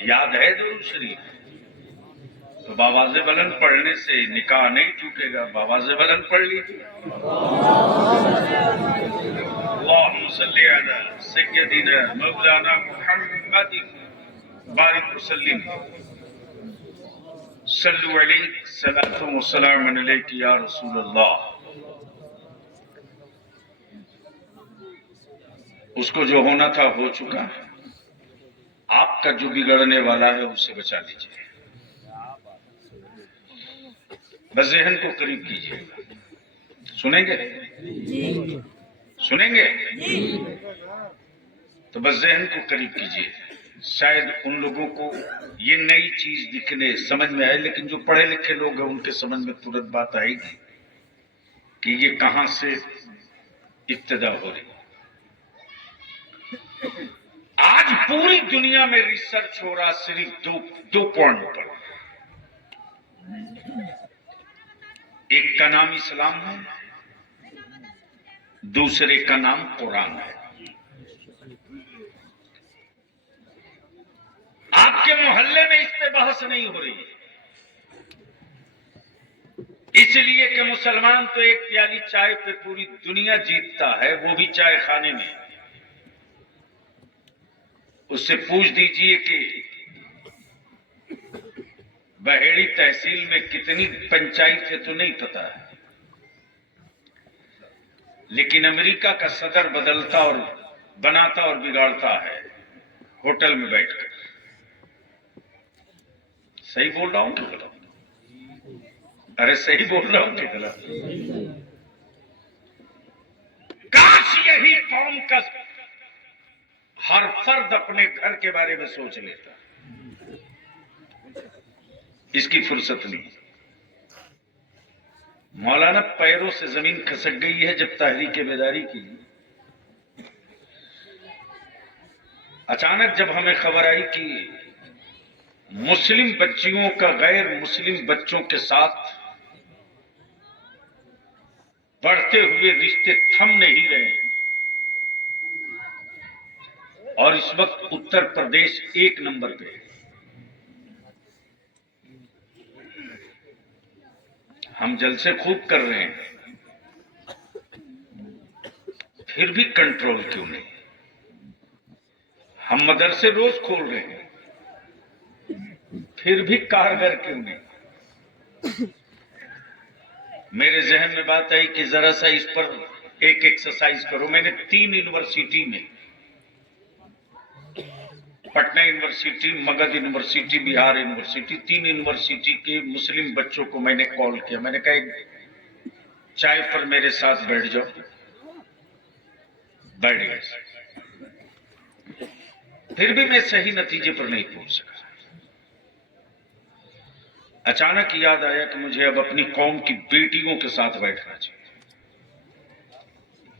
याद है दुरूद शरीफ? तो बावाज़े बुलंद पढ़ने से निकाह नहीं टूटेगा। बावाज़े बुलंद पढ़ लीजिए। अल्लाहुम्मा सल्ली अला सय्यदिना मौलाना मुहम्मद बारिक वसल्लिम सल्लु अलैहि सलातु व सलाम अलैका या रसूल अल्लाह। उसको जो होना था हो चुका। आपका जो बिगड़ने वाला है उससे बचा लीजिए। बस ज़हन को करीब कीजिए। सुनेंगे? सुनेंगे? तो बस ज़हन को करीब कीजिए। शायद उन लोगों को ये नई चीज दिखने समझ में आए, लेकिन जो पढ़े लिखे लोग हैं उनके समझ में तुरंत बात आएगी कि ये कहां से इब्तिदा हो रही। आज पूरी दुनिया में रिसर्च हो रहा सिर्फ दो पॉइंट पर। एक का नाम इस्लाम है, दूसरे का नाम कुरान है। आपके मोहल्ले में इस पे बहस नहीं हो रही, इसलिए कि मुसलमान तो एक प्याली चाय पे पूरी दुनिया जीतता है, वो भी चाय खाने में। उससे पूछ दीजिए कि बहेड़ी तहसील में कितनी पंचायत है तो नहीं पता है, लेकिन अमेरिका का सदर बदलता और बनाता और बिगाड़ता है होटल में बैठकर। सही बोल रहा हूं कि गलत? अरे सही बोल रहा हूं कि गलत? काश यही कौम का हर फर्द अपने घर के बारे में सोच लेता। इसकी फुर्सत नहीं। मौलाना पैरों से जमीन खसक गई है जब तहरीक बेदारी की। अचानक जब हमें खबर आई कि मुस्लिम बच्चियों का गैर मुस्लिम बच्चों के साथ बढ़ते हुए रिश्ते थम नहीं रहे और इस वक्त उत्तर प्रदेश 1 नंबर पे है। हम जलसे खूब कर रहे हैं, फिर भी कंट्रोल क्यों नहीं? हम मदरसे रोज खोल रहे हैं, फिर भी कारगर क्यों नहीं? मेरे जहन में बात आई कि जरा सा इस पर एक एक्सरसाइज करो। मैंने 3 यूनिवर्सिटी में, Patna university, Magadh university, Bihar university, 3 university के मुस्लिम बच्चों को मैंने कॉल किया। मैंने कहा चाय पर मेरे साथ बैठ जाओ। बैठ गए। फिर भी मैं सही नतीजे पर नहीं पहुंच सका। अचानक याद आया कि मुझे अब अपनी कौम की बेटियों के साथ बैठना चाहिए।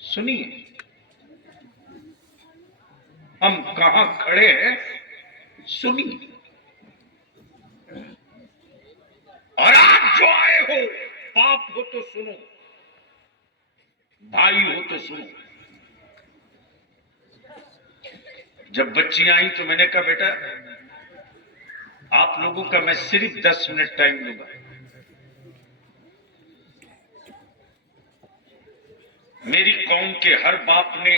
सुनिए, हम कहां खड़े हैं, सुनिए। और आप जो आए हो, बाप हो तो सुनो, भाई हो तो सुनो। जब बच्ची आई तो मैंने कहा बेटा आप लोगों का मैं सिर्फ 10 मिनट टाइम लूंगा। मेरी कौम के हर बाप ने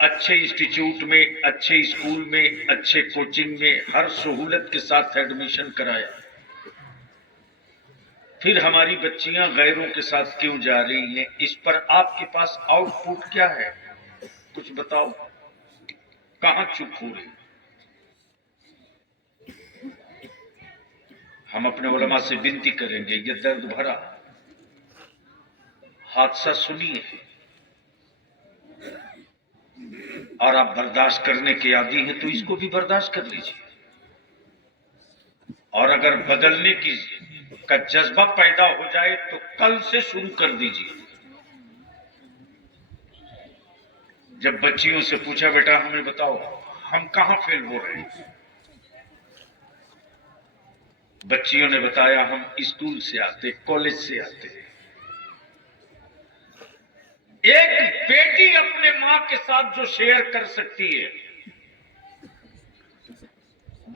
अच्छे इंस्टीट्यूट में, अच्छे स्कूल में, अच्छे कोचिंग में हर सहूलत के साथ एडमिशन कराया। फिर हमारी बच्चियां गैरों के साथ क्यों जा रही हैं? इस पर आपके पास आउटपुट क्या है? कुछ बताओ, कहां चुप हो रही? हम अपने उलमा से विनती करेंगे, ये दर्द भरा हादसा सुनिए और आप बर्दाश्त करने के आदी हैं तो इसको भी बर्दाश्त कर लीजिए। और अगर बदलने की का जज्बा पैदा हो जाए तो कल से शुरू कर दीजिए। जब बच्चियों से पूछा बेटा हमें बताओ हम कहां फेल हो रहे हैं, बच्चियों ने बताया हम स्कूल से आते, कॉलेज से आते। एक बेटी अपने मां के साथ जो शेयर कर सकती है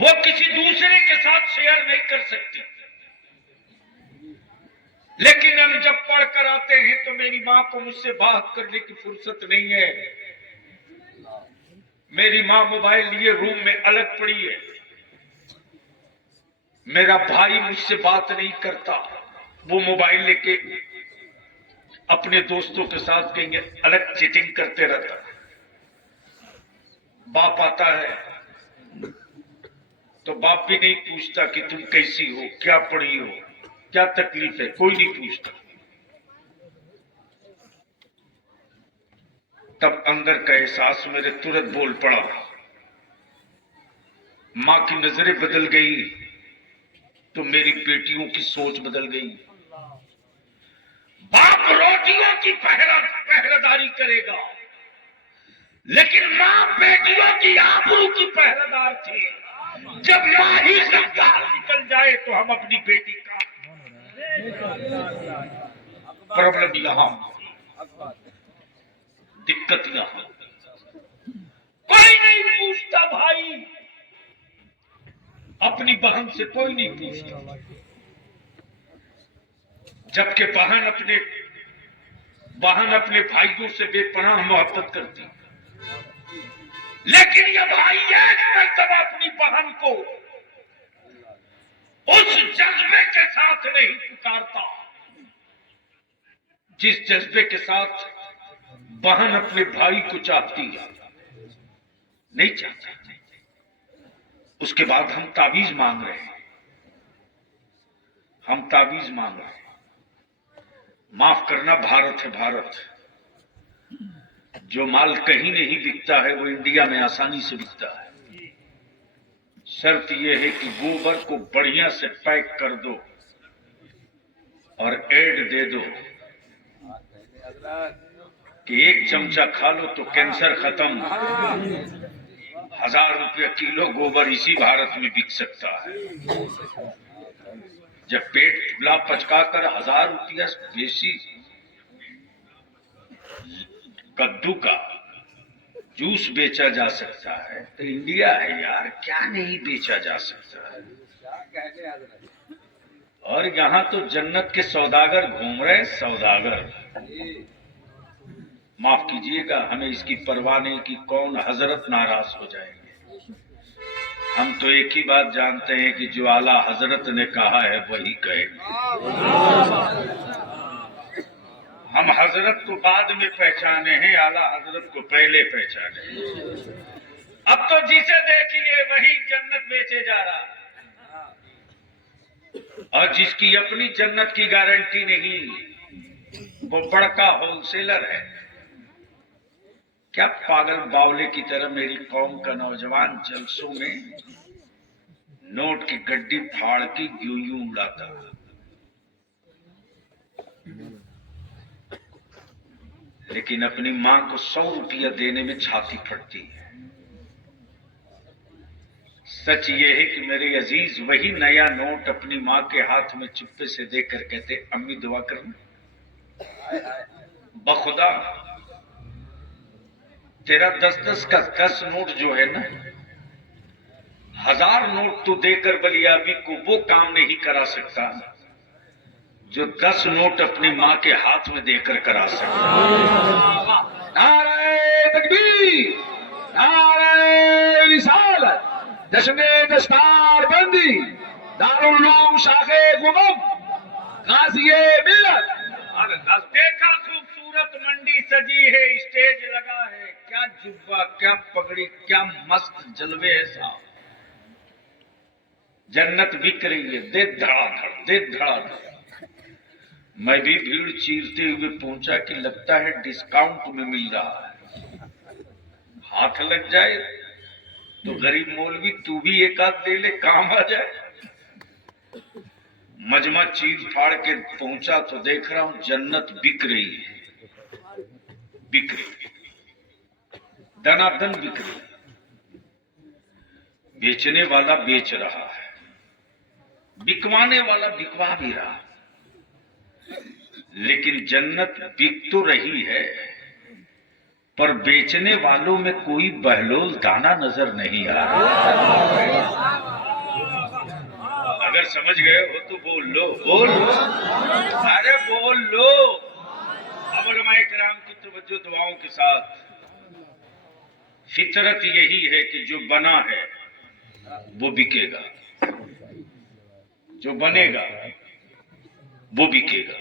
वो किसी दूसरे के साथ शेयर नहीं कर सकती। लेकिन हम जब पढ़कर आते हैं तो मेरी मां को मुझसे बात करने की फुर्सत नहीं है। मेरी मां मोबाइल लिए रूम में अलग पड़ी है। मेरा भाई मुझसे बात नहीं करता, वो मोबाइल लेके अपने दोस्तों के साथ कहीं अलग चैटिंग करते रहता। बाप आता है तो बाप भी नहीं पूछता कि तुम कैसी हो, क्या पढ़ी हो, क्या तकलीफ है, कोई नहीं पूछता। तब अंदर का एहसास मेरे तुरंत बोल पड़ा। मां की नजरें बदल गई तो मेरी बेटियों की सोच बदल गई। बाप रोटियों की पहरेदारी करेगा, लेकिन मां बेटियों की आबरू की पहरेदार थी। जब मां ही गद्दार निकल जाए तो हम अपनी बेटी का प्रॉब्लम यहां, दिक्कत यहां। कोई नहीं पूछता भाई, अपनी बहन से कोई नहीं पूछता, जबकि बहन अपने भाइयों से बेपनाह मोहब्बत करती। लेकिन यह भाई एक मर्तबा अपनी बहन को उस जज्बे के साथ नहीं पुकारता जिस जज्बे के साथ बहन अपने भाई को चाहती है, नहीं चाहती। उसके बाद हम ताबीज मांग रहे हैं, हम ताबीज मांग रहे हैं। माफ करना, भारत है भारत। जो माल कहीं नहीं बिकता है वो इंडिया में आसानी से बिकता है। शर्त यह है कि गोबर को बढ़िया से पैक कर दो और ऐड दे दो कि 1 चमचा खा लो तो कैंसर खत्म। 1000 रुपया किलो गोबर इसी भारत में बिक सकता है। जब पेट फुला पचकाकर 1000 रुपया देसी कद्दू का जूस बेचा जा सकता है तो इंडिया है यार, क्या नहीं बेचा जा सकता है। और यहां तो जन्नत के सौदागर घूम रहे, सौदागर। माफ कीजिएगा, हमें इसकी परवाह नहीं कि कौन हजरत नाराज हो जाएंगे। हम तो एक ही बात जानते हैं कि जो आला हजरत ने कहा है वही कहेंगे। हम हजरत को बाद में पहचाने हैं, आला हजरत को पहले पहचाने हैं। अब तो जिसे देखिए वही जन्नत बेचे जा रहा है, और जिसकी अपनी जन्नत की गारंटी नहीं वो बड़का होलसेलर है। क्या पागल बावले की तरह मेरी कौम का नौजवान जलसों में नोट की गड्डी फाड़ के यूं उड़ाता। लेकिन अपनी मां को 100 रुपया देने में छाती फटती है। सच ये है कि मेरे अजीज वही नया नोट अपनी मां के हाथ में चुप्पे से देकर कहते, अम्मी दुआ करूं। बखुदा तेरा 10-10 का 10 नोट जो है ना, 1000 नोट तो देकर बलियाबी को वो काम नहीं करा सकता जो 10 नोट अपनी मां के हाथ में देकर करा सकता। नारे तकबीर, नारे रिसालत, जश्ने दस्तार बंदी, दारुल उलूम शाखे गुमम, गाज़िए मिल्लत। देखा खूबसूरत मंडी सजी है, स्टेज लगा है, क्या जुब्बा, क्या पगड़ी, क्या मस्त जलवे है साहब। जन्नत बिक रही है, दे धड़ाधड़, दे धड़ाधड़। मैं भी भीड़ चीरते हुए पहुंचा कि लगता है डिस्काउंट में मिल रहा है। हाथ लग जाए तो गरीब मौलवी तू भी एक आध दे ले, काम आ जाए। मजमा चीर फाड़ के पहुंचा तो देख रहा हूं जन्नत बिक रही है, बिक रही है, दनादन बिक रही है। बेचने वाला बेच रहा है, बिकवाने वाला बिकवा भी रहा। लेकिन जन्नत बिक तो रही है पर बेचने वालों में कोई बहलोल दाना नजर नहीं आ रहा। अगर समझ गए हो तो बोल लो, बोल लो, अरे बोल लो। अब उलमाए किराम की तवज्जो दुआओं के साथ, फितरत यही है कि जो बना है वो बिकेगा, जो बनेगा वो बिकेगा,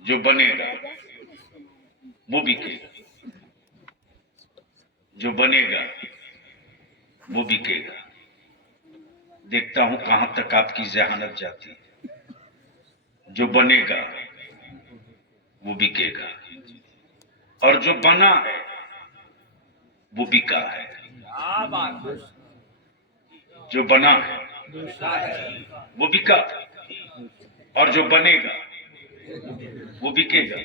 जो बनेगा वो बिकेगा, जो बनेगा वो बिकेगा। देखता हूं कहां तक आपकी जहानत जाती है। जो बनेगा वो बिकेगा, और जो बना है वो बिका है। जो बना है वो बिका, और जो बनेगा वो बिकेगा।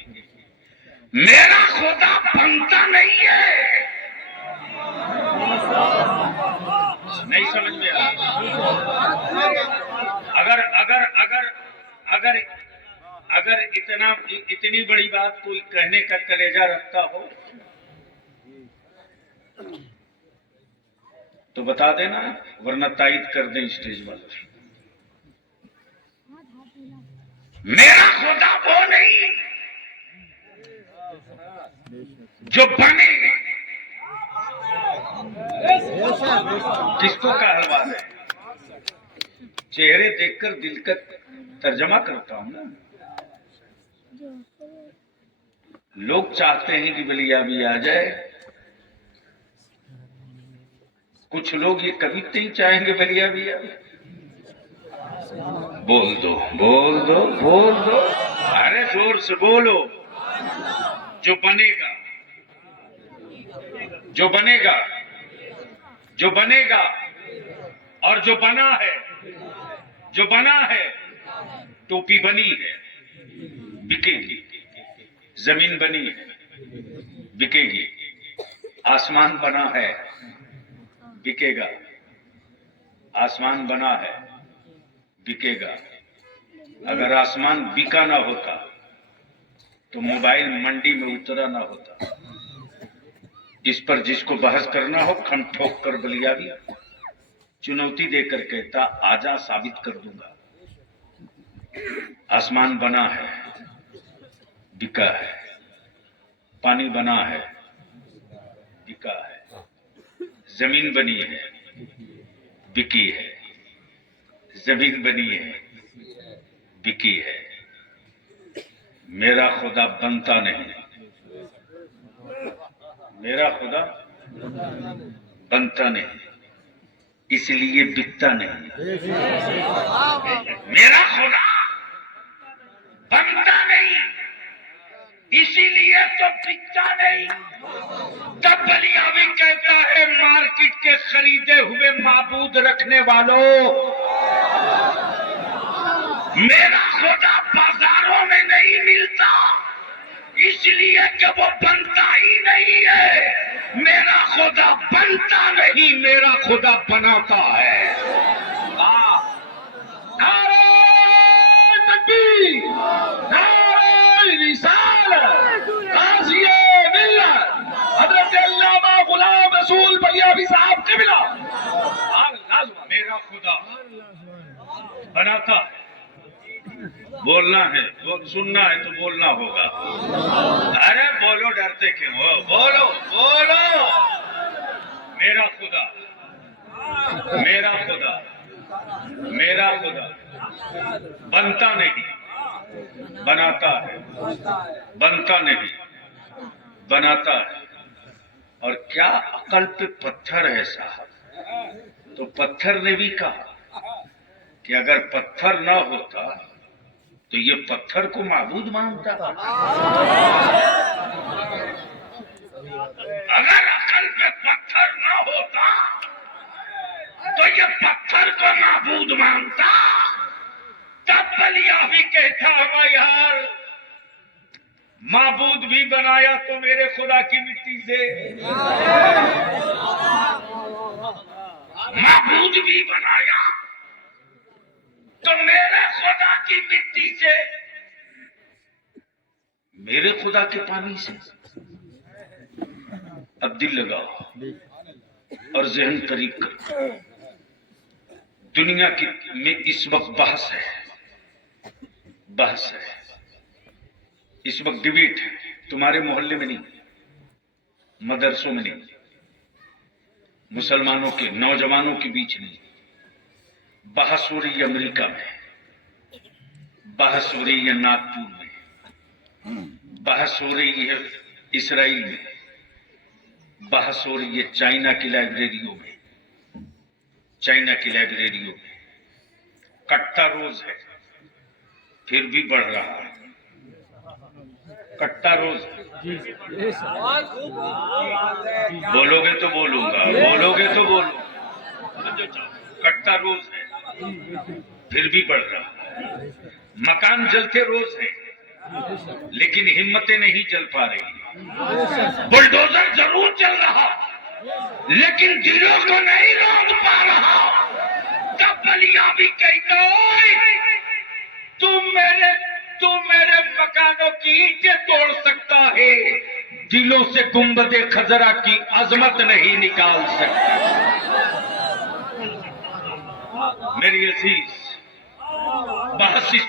मेरा खुदा बनता नहीं है। नहीं समझ में आ? अगर अगर अगर अगर अगर इतनी बड़ी बात कोई कहने का कलेजा रखता हो तो बता देना, वरना तायद कर दें स्टेज वाले। मेरा खुदा वो नहीं जो बने। किसको कहलवा है? चेहरे देखकर दिल का तर्जमा करता हूं ना। लोग चाहते हैं कि बलिया भी आ जाए, कुछ लोग ये कभी नहीं चाहेंगे बलिया भी आ। बोल दो, बोल दो, बोल दो, अरे जोर से बोलो। जो बनेगा, जो बनेगा, जो बनेगा, और जो बना है, जो बना है, टोपी बनी है, बिकेगी। जमीन बनी है, बिकेगी। आसमान बना है, बिकेगा। आसमान बना है, बिकेगा। अगर आसमान बिका ना होता तो मोबाइल मंडी में उतरा ना होता। इस पर जिसको बहस करना हो खन ठोक कर बलिया भी चुनौती देकर कहता, आजा साबित कर दूंगा। आसमान बना है, बिका है। पानी बना है, बिका है। जमीन बनी है, बिकी है। जमीन बनी है, बिकी है। मेरा खुदा बनता नहीं, मेरा खुदा बनता नहीं, इसलिए बिकता नहीं। मेरा खुदा बनता नहीं, इसीलिए तो बिकता नहीं। तब बलिया भी कहता है, मार्केट के खरीदे हुए माबूद रखने वालों, मेरा खुदा बाजारों में नहीं मिलता, इसलिए कि वो बनता ही नहीं है। मेरा खुदा बनता नहीं, मेरा खुदा बनाता है। नारे तकबीर, नारे रिसालत, गाज़िए मिल्लत हज़रत अल्लामा गुलाम रसूल बलियावी साहब क़िबला। मेरा खुदा बनाता है। बोलना है, सुनना है तो बोलना होगा। अरे बोलो, डरते क्यों हो? बोलो, बोलो। मेरा खुदा, मेरा खुदा, मेरा खुदा बनता नहीं, बनाता है। बनता नहीं, बनाता है। और क्या अकल पे पत्थर है साहब। तो पत्थर ने भी कहा कि अगर पत्थर ना होता तो ये पत्थर को माबूद मानता। अगर अकल पे पत्थर ना होता तो ये पत्थर को माबूद मानता। तब बलिया भी कहता, हमारा यार माबूद भी बनाया तो मेरे खुदा की मिट्टी से, माबूद भी बनाया तो मेरे खुदा की मिट्टी से, मेरे खुदा के पानी से। अब दिल लगाओ और जहन करीब करो। दुनिया की में इस वक्त बहस है, इस वक्त डिबेट है। तुम्हारे मोहल्ले में नहीं, मदरसों में नहीं, मुसलमानों के नौजवानों के बीच नहीं। बहस हो रही है अमेरिका में, बहस हो रही है नागपुर में, बहस हो रही है इसराइल में, बहस हो रही है चाइना की लाइब्रेरियों में, कट्टा रोज है, फिर भी बढ़ रहा है। कट्टा रोज बोलोगे तो बोलूंगा, कट्टा रोज है, फिर भी बढ़ रहा है। मकान जलते रोज है, लेकिन हिम्मतें नहीं जल पा रही। बुलडोजर जरूर चल रहा, लेकिन दिलों को नहीं रोक पा रहा। तब बलिया भी कहता, तू मेरे मकानों की ईंटें तोड़ सकता है, दिलों से गुंबदे खजरा की अजमत नहीं निकाल सकता। मेरी अजीज, बहस इस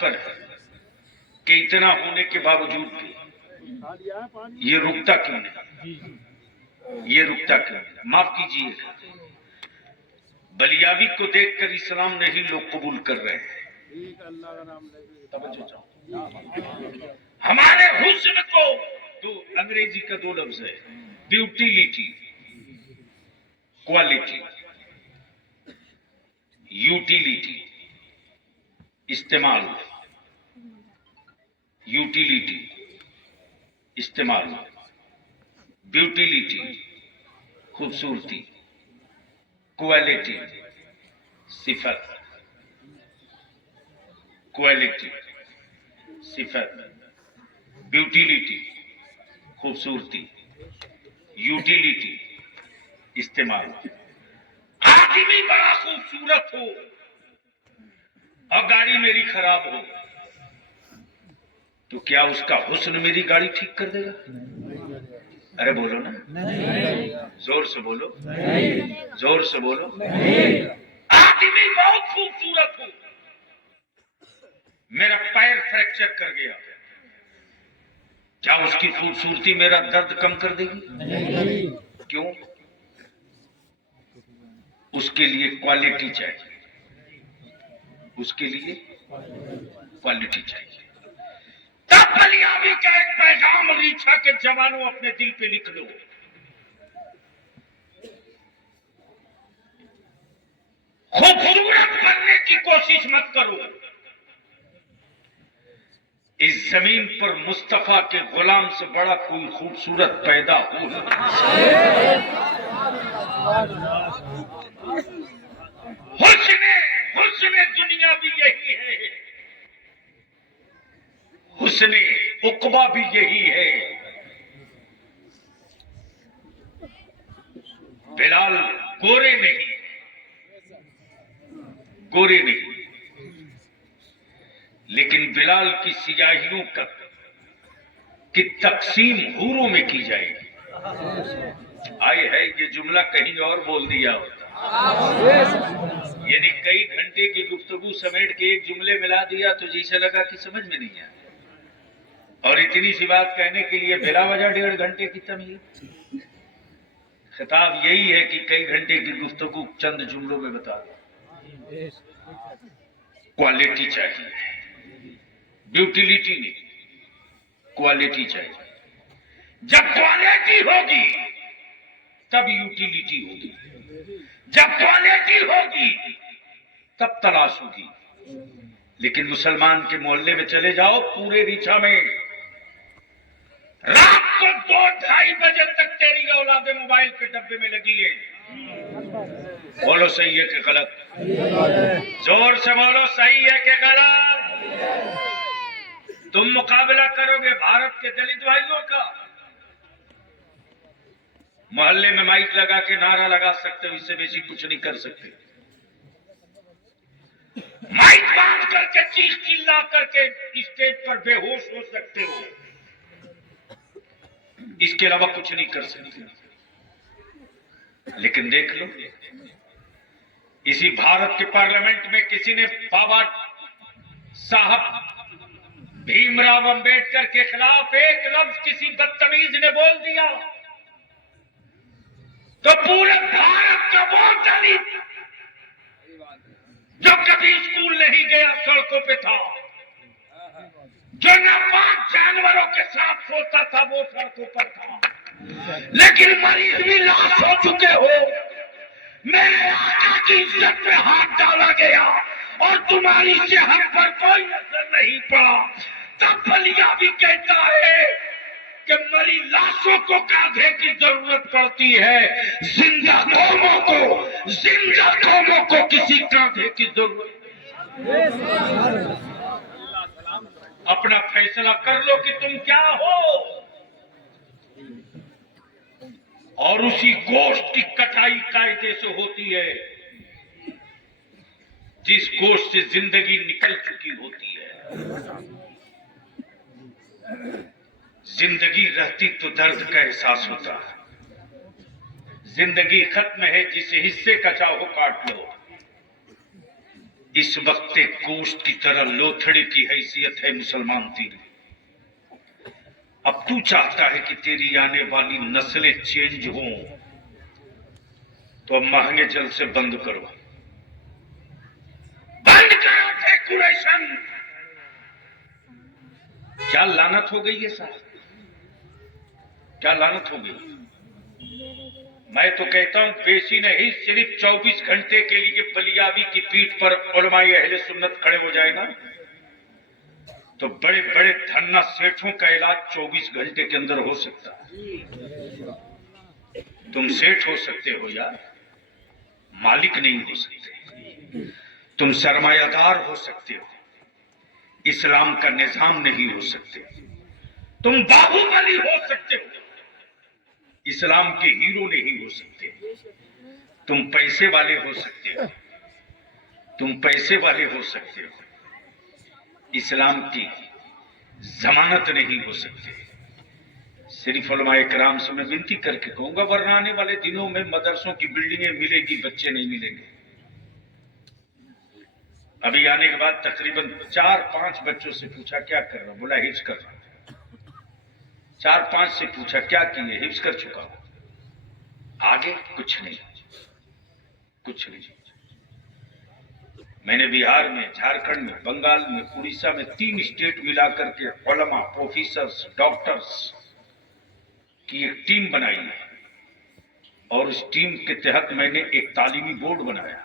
पर है कि इतना होने के बावजूद भी ये रुकता क्यों नहीं? माफ कीजिएगा, बलियावी को देखकर इस्लाम नहीं लोग कबूल कर रहे हैं। हमारे हुस्न को, तो अंग्रेजी का 2 लफ्ज है, ब्यूटिलिटी, क्वालिटी, यूटिलिटी, इस्तेमाल, ब्यूटिलिटी खूबसूरती, क्वालिटी सिफत, ब्यूटिलिटी खूबसूरती, यूटिलिटी इस्तेमाल। आदमी बड़ा खूबसूरत हो और गाड़ी मेरी खराब हो, तो क्या उसका हुस्न मेरी गाड़ी ठीक कर देगा? अरे बोलो ना, जोर से बोलो, आदमी बहुत खूबसूरत हो, मेरा पैर फ्रैक्चर कर गया, क्या उसकी खूबसूरती मेरा दर्द कम कर देगी? क्यों? उसके लिए क्वालिटी चाहिए, तब बलियावी का एक पैगाम रीछा के जवानों अपने दिल पे लिख लो। खूबसूरत बनने की कोशिश मत करो। इस जमीन पर मुस्तफा के गुलाम से बड़ा कोई खूबसूरत पैदा हो ही नहीं। हुस्ने दुनिया भी यही है, हुस्ने उक़बा भी यही है। बिलाल गोरे नहीं, लेकिन बिलाल की सियाहियों की तकसीम हूरों में की जाएगी। आए है ये जुमला कहीं और बोल दिया होता, यानी कई घंटे की गुफ्तगू समेट के एक जुमले मिला दिया तो जैसे लगा कि समझ में नहीं आया। और इतनी सी बात कहने के लिए बिला वजह 1.5 घंटे की तमीज़। खिताब यही है कि कई घंटे की गुफ्तगू चंद जुमलों में बता दो। क्वालिटी चाहिए, ब्यूटिलिटी नहीं, क्वालिटी चाहिए। जब क्वालिटी होगी तब यूटिलिटी होगी, जब क्वालिटी होगी तब तलाश होगी। लेकिन मुसलमान के मोहल्ले में चले जाओ, पूरे रीछा में रात को 2-2:30 बजे तक तेरी औलादे मोबाइल के डब्बे में लगी है। बोलो सही है कि गलत? जोर से बोलो, सही है कि गलत? तुम मुकाबला करोगे भारत के दलित भाइयों का, मोहल्ले में माइक लगा के नारा लगा सकते हो, इससे बेसी कुछ नहीं कर सकते। माइक बांध करके चीख चिल्ला करके स्टेज पर बेहोश हो सकते हो, इसके अलावा कुछ नहीं कर सकते। लेकिन देख लो, इसी भारत के पार्लियामेंट में किसी ने बाबा साहब भीमराव अंबेडकर के खिलाफ एक लफ्ज किसी बदतमीज ने बोल दिया तो पूरे भारत का वो दलित जो कभी स्कूल नहीं गया सड़कों पे था, जो नापाक जानवरों के साथ सोता था वो सड़कों पर था। लेकिन मरी हुई लाश हो चुके हो, मेरे आका की इज्जत पे हाथ डाला गया और तुम्हारी सेहत पर कोई असर नहीं पड़ा, तब बलिया भी कहता है कि मरी लाशों को कांधे की जरूरत पड़ती है, जिंदा कौमों को किसी कांधे की जरूरत नहीं। अपना फैसला कर लो कि तुम क्या हो, और उसी गोश्त की कटाई कायदे से होती है जिस गोश्त से जिंदगी निकल चुकी होती है। जिंदगी रहती तो दर्द का एहसास होता है, जिंदगी खत्म है जिस हिस्से का चाहो काट लो। इस वक्त एक गोश्त की तरह लोथड़े की हैसियत है मुसलमान तेरी। अब तू चाहता है कि तेरी आने वाली नस्लें चेंज हों, तो अब महंगे जल से बंद करो डेकोरेशन। क्या लानत हो गई है साहब, क्या लानत हो गई। मैं तो कहता हूं पेशी नहीं, सिर्फ 24 घंटे के लिए बलियावी की पीठ पर उलमाए अहले सुन्नत खड़े हो जाए ना, तो बड़े बड़े धन्ना सेठों का इलाज 24 घंटे के अंदर हो सकता है। तुम सेठ हो सकते हो यार, मालिक नहीं हो सकते। तुम सरमायादार हो सकते हो, इस्लाम का निजाम नहीं हो सकते। तुम बाहुबली हो सकते हो, इस्लाम के हीरो नहीं हो सकते। तुम पैसे वाले हो सकते हो, तुम पैसे वाले हो सकते हो, इस्लाम की जमानत नहीं हो सकते। सिर्फ उलमाए किराम से मैं विनती करके कहूंगा, वरना आने वाले दिनों में मदरसों की बिल्डिंगें मिलेगी, बच्चे नहीं मिलेंगे। अभी आने के बाद तकरीबन 4-5 बच्चों से पूछा क्या कर रहा हूं, बोला हिफ्ज कर रहा हूं। 4-5 से पूछा क्या किए, हिफ्ज कर चुका हूं। आगे कुछ नहीं, कुछ नहीं। मैंने बिहार में, झारखंड में, बंगाल में, उड़ीसा में 3 स्टेट मिलाकर के उलमा, प्रोफेसर्स, डॉक्टर्स की एक टीम बनाई है, और उस टीम के तहत मैंने एक तालीमी बोर्ड बनाया,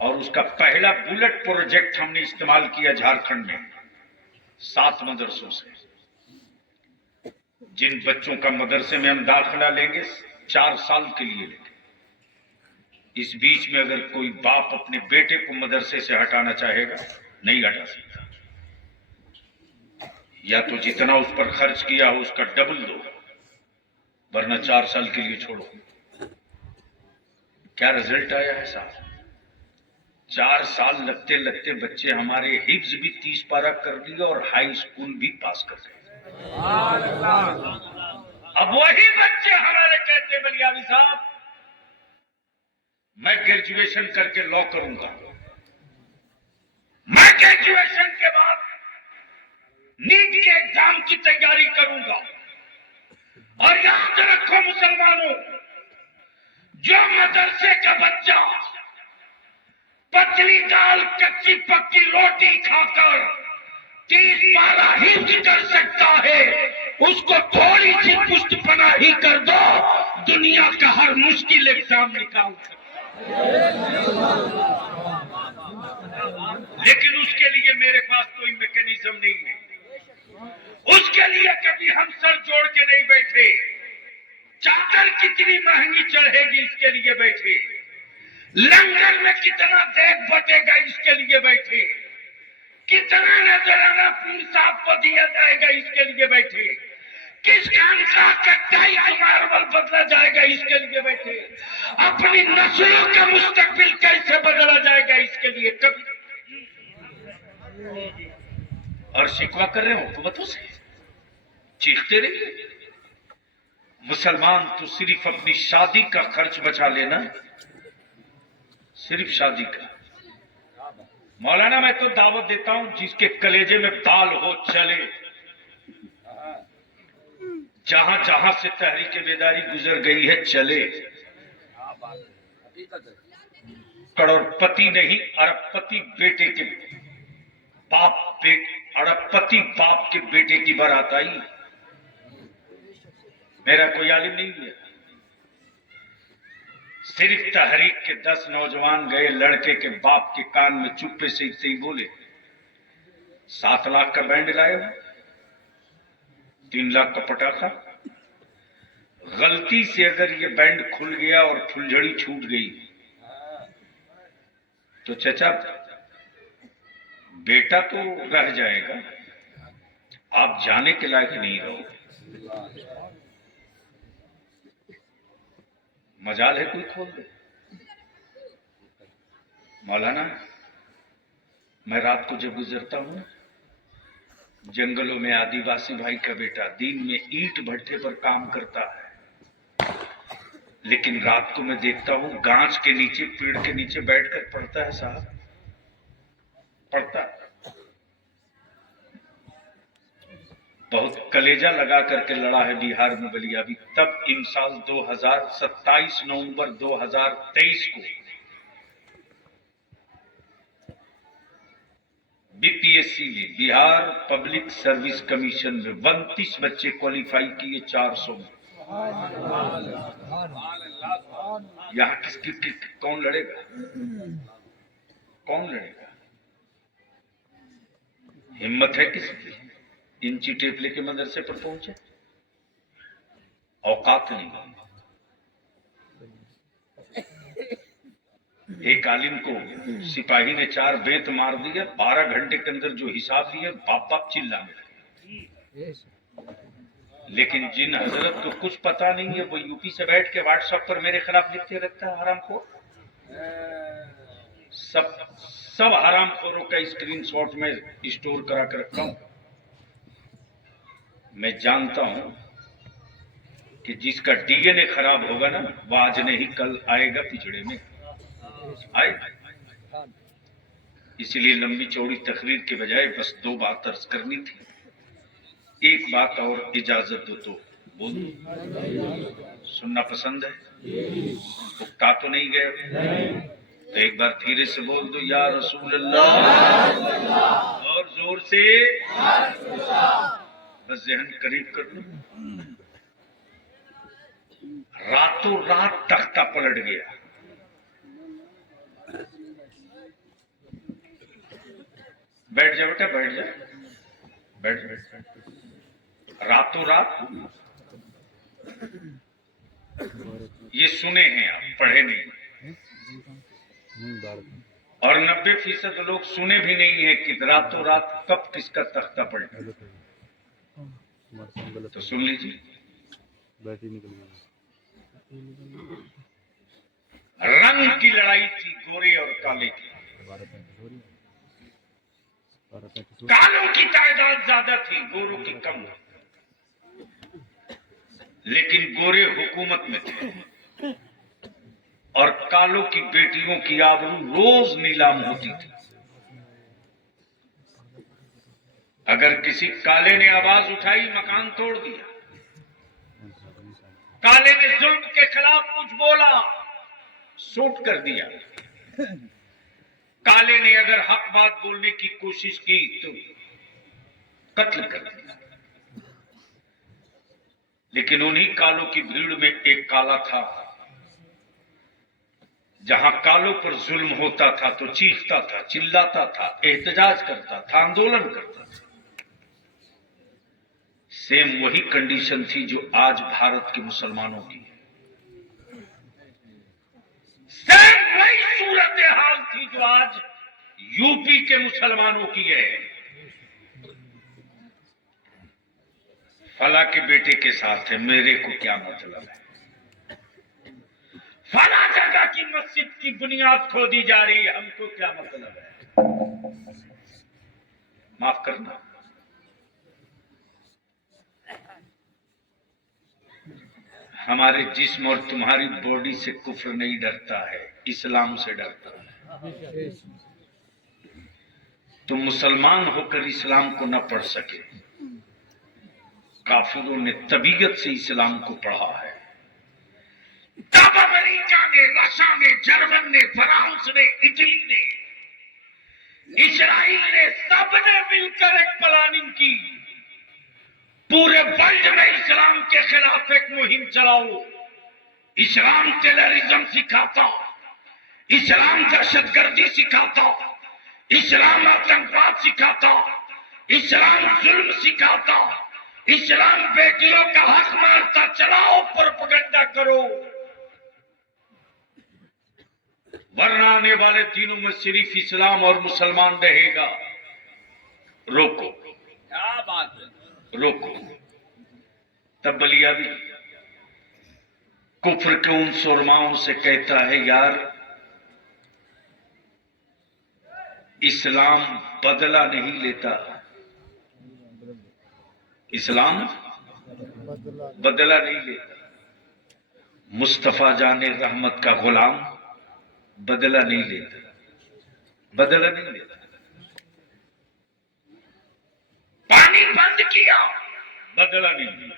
और उसका पहला बुलेट प्रोजेक्ट हमने इस्तेमाल किया झारखंड में 7 मदरसों से। जिन बच्चों का मदरसे में हम दाखिला लेंगे 4 साल के लिए लेंगे। इस बीच में अगर कोई बाप अपने बेटे को मदरसे से हटाना चाहेगा, नहीं हटा सकता। या तो जितना उस पर खर्च किया हो उसका डबल दो, वरना 4 साल के लिए छोड़ो। क्या रिजल्ट आया है साहब, 4 साल लगते लगते बच्चे हमारे हिफ्ज भी 30 पारा कर दिए और हाई स्कूल भी पास कर गए। अब वही बच्चे हमारे कहते बलियावी साहब मैं ग्रेजुएशन करके लॉ करूंगा, मैं ग्रेजुएशन के बाद नीट के एग्जाम की तैयारी करूंगा। और याद रखो मुसलमानों, जो मदरसे का बच्चा पतली दाल कच्ची पक्की रोटी खाकर 30 पारा हिफ्ज कर सकता है, उसको थोड़ी सी पुष्ट पनाही कर दो, दुनिया का हर मुश्किल एग्जाम निकाल सकता। लेकिन उसके लिए मेरे पास कोई मैकेनिज्म नहीं है, उसके लिए कभी हम सर जोड़ के नहीं बैठे। चादर कितनी महंगी चढ़ेगी इसके लिए बैठे, लंगर में कितना देख बटेगा इसके लिए बैठे, कितना नजराना पीर साहब को दिया जाएगा इसके लिए बैठे, किस खानका का टाइट मार्बल बदला जाएगा इसके लिए बैठे, अपनी नस्लों का मुस्तकबिल कैसे बदला जाएगा इसके लिए कभी। और शिकवा कर रहे हो हुकूमतों से, चीखते रहिए। मुसलमान तो सिर्फ अपनी शादी का खर्च बचा लेना, सिर्फ शादी का। मौलाना मैं तो दावत देता हूं जिसके कलेजे में बाल हो चले, जहां जहां से तहरीक बेदारी गुजर गई है चले। करोड़पति नहीं अरबपति बेटे के अरबपति बाप के बेटे की बारात आई। मेरा कोई आलिम नहीं है, सिर्फ तहरीक के 10 नौजवान गए, लड़के के बाप के कान में चुप्पे से ही बोले 7 लाख का बैंड लाए हो, 3 लाख का पटाखा। गलती से अगर ये बैंड खुल गया और फुलझड़ी छूट गई तो चचा बेटा तो रह जाएगा, आप जाने के लायक नहीं रहो। मजाल है कोई खोल दे। मौलाना मैं रात को जब गुजरता हूं, जंगलों में आदिवासी भाई का बेटा दिन में ईंट भट्ठे पर काम करता है, लेकिन रात को मैं देखता हूं गांच के नीचे, पेड़ के नीचे बैठकर पढ़ता है। साहब पढ़ता है, बहुत कलेजा लगा करके लड़ा है बिहार में बलिया भी। तब इन साल 27 नवंबर 2023 को बीपीएससी में, बिहार पब्लिक सर्विस कमीशन में 32 बच्चे क्वालिफाई किए 400 में। यहां कौन लड़ेगा, कौन लड़ेगा? हिम्मत है किसकी इंची टेप लेके मदरसे पर पहुंचे? औकात नहीं। एक आलिम को सिपाही ने 4 बेत मार दिया, 12 घंटे के अंदर जो हिसाब दिया बाप बाप चिल्लाने लगे। लेकिन जिन हजरत को कुछ पता नहीं है वो यूपी से बैठ के व्हाट्सएप पर मेरे खिलाफ लिखते रहता है हराम को। सब हराम खोरों का स्क्रीनशॉट में स्टोर करा कर रखा हूं। मैं जानता हूं कि जिसका डीएनए खराब होगा ना, वो आज नहीं कल आएगा पिछड़े में आए। इसलिए लंबी चौड़ी तकरीर के बजाय बस 2 बात अर्ज करनी थी। एक बात और इजाजत दो तो बोल दो। सुनना पसंद है? उकता तो नहीं गए? तो एक बार धीरे से बोल दो या रसूल अल्लाह, और जोर से, बस जहन करीब कर लो। रातों रात तख्ता पलट गया। बैठ जा बेटा, बैठ जा, बैठ। रातों रात ये सुने हैं आप, पढ़े नहीं। और 90% लोग सुने भी नहीं है कि रातों रात कब किसका तख्ता पलटा। तो सुन लीजिए, रंग की लड़ाई थी गोरे और काले की। कालों की तादाद ज्यादा थी, गोरों की कम। लेकिन गोरे हुकूमत में थे और कालों की बेटियों की आबरू रोज नीलाम होती थी। अगर किसी काले ने आवाज उठाई, मकान तोड़ दिया। काले ने जुल्म के खिलाफ कुछ बोला, शूट कर दिया। काले ने अगर हक बात बोलने की कोशिश की तो कत्ल कर दिया। लेकिन उन्हीं कालों की भीड़ में एक काला था, जहां कालों पर जुल्म होता था तो चीखता था, चिल्लाता था, एहतजाज करता था, आंदोलन करता था। सेम वही कंडीशन थी जो आज भारत के मुसलमानों की है। सेम वही सूरत हाल थी जो आज यूपी के मुसलमानों की है। फला के बेटे के साथ है, मेरे को क्या मतलब है? फला जगह की मस्जिद की बुनियाद खोदी जा रही है, हमको क्या मतलब है? माफ करना, हमारे जिस्म और तुम्हारी बॉडी से कुफ्र नहीं डरता है, इस्लाम से डरता है। तुम मुसलमान होकर इस्लाम को न पढ़ सके, काफिरों ने तबीयत से इस्लाम को पढ़ा है। तब अमेरिका ने, रशिया ने, जर्मन ने, फ्रांस ने, इटली ने, इजराइल ने, सबने मिलकर एक प्लानिंग की, पूरे वर्ल्ड में इस्लाम के खिलाफ एक मुहिम चलाओ। इस्लाम टेररिज्म सिखाता, इस्लाम दहशतगर्दी सिखाता, इस्लाम आतंकवाद सिखाता, इस्लाम जुल्म सिखाता, इस्लाम बेटियों का हक मारता, चलाओ, प्रोपेगेंडा करो, वरना आने वाले दिनों में सिर्फ इस्लाम और मुसलमान रहेगा। रोको, क्या बात है, रोको। तब बलिया भी कुफ्र के उन सुरमाओं से कहता है, यार इस्लाम बदला नहीं लेता, इस्लाम बदला नहीं लेता। मुस्तफा जाने रहमत का गुलाम बदला नहीं लेता, बदला नहीं लेता। पानी बंद किया, बदला नहीं लिया।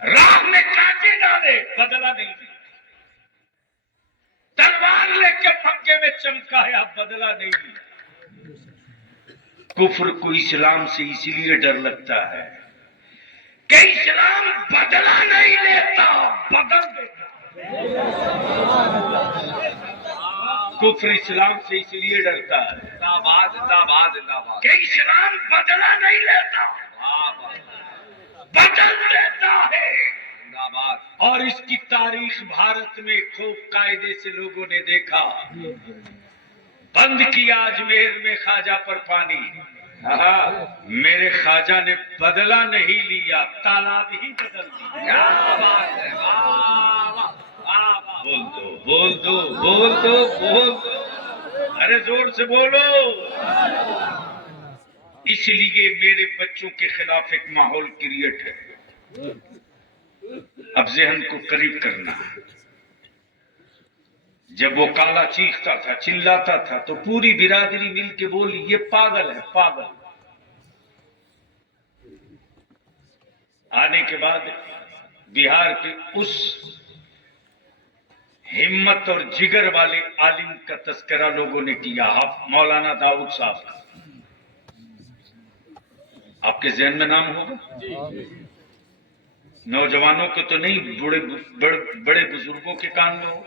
राह में कांटे डाले, बदला नहीं लिया। तलवार लेके पंखे में चमकाया, बदला नहीं लिया। कुफ्र को इस्लाम से इसलिए डर लगता है कि इस्लाम बदला नहीं लेता, बदल देता। कुफ्र इस्लाम से इसलिए डरता है कि इस्लाम बदला नहीं लेता, बदल देता है। और इसकी तारीख भारत में खूब कायदे से लोगों ने देखा। बंद किया अजमेर में ख्वाजा पर पानी, मेरे ख्वाजा ने बदला नहीं लिया, तालाब ही बदल दिया। बोल दो, बोल दो, बोल दो, बोल दो, अरे जोर से बोलो। इसलिए मेरे बच्चों के खिलाफ एक माहौल क्रिएट है। अब जहन को करीब करना। जब वो काला चीखता था, चिल्लाता था, तो पूरी बिरादरी मिलके बोली, ये पागल है, पागल। आने के बाद बिहार के उस हिम्मत और जिगर वाले आलिम का तस्करा लोगों ने किया, आप मौलाना दाऊद साहब का। आपके जहन में नाम होगा, नौजवानों को तो नहीं, बड़े बुजुर्गों के कान में हो,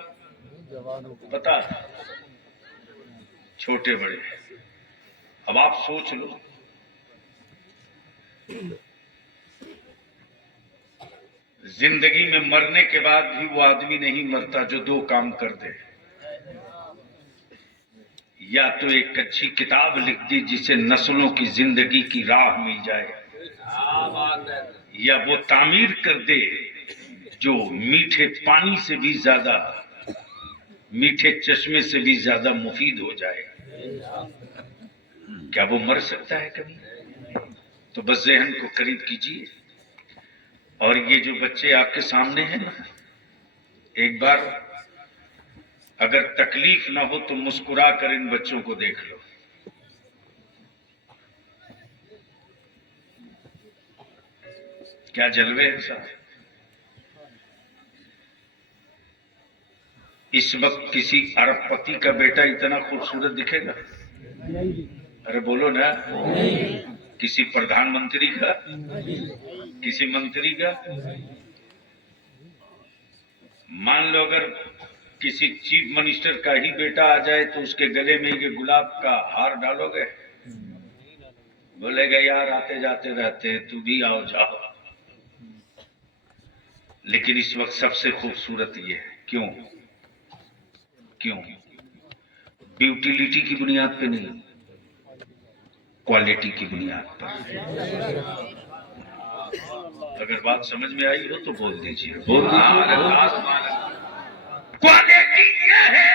पता, छोटे बड़े। अब आप सोच लो, जिंदगी में मरने के बाद भी वो आदमी नहीं मरता जो दो काम कर दे। या तो एक अच्छी किताब लिख दी जिसे नस्लों की जिंदगी की राह मिल जाए, या वो तामीर कर दे जो मीठे पानी से भी ज्यादा, मीठे चश्मे से भी ज्यादा मुफीद हो जाए। क्या वो मर सकता है कभी? तो बस जहन को करीब कीजिए। और ये जो बच्चे आपके सामने हैं ना, एक बार अगर तकलीफ ना हो तो मुस्कुरा कर इन बच्चों को देख लो। क्या जलवे हैं साहब। इस वक्त किसी अरबपति का बेटा इतना खूबसूरत दिखेगा? अरे बोलो ना। किसी प्रधानमंत्री का, किसी मंत्री का? मान लो अगर किसी चीफ मिनिस्टर का ही बेटा आ जाए तो उसके गले में ये गुलाब का हार डालोगे? बोलेगा यार आते जाते रहते हैं, तू भी आओ जाओ। लेकिन इस वक्त सबसे खूबसूरत ये है। क्यों? क्यों? ब्यूटिलिटी की बुनियाद पे नहीं, क्वालिटी की बुनियाद पर। अगर बात समझ में आई हो तो बोल दीजिए, बोल दीजिए। क्वालिटी यह है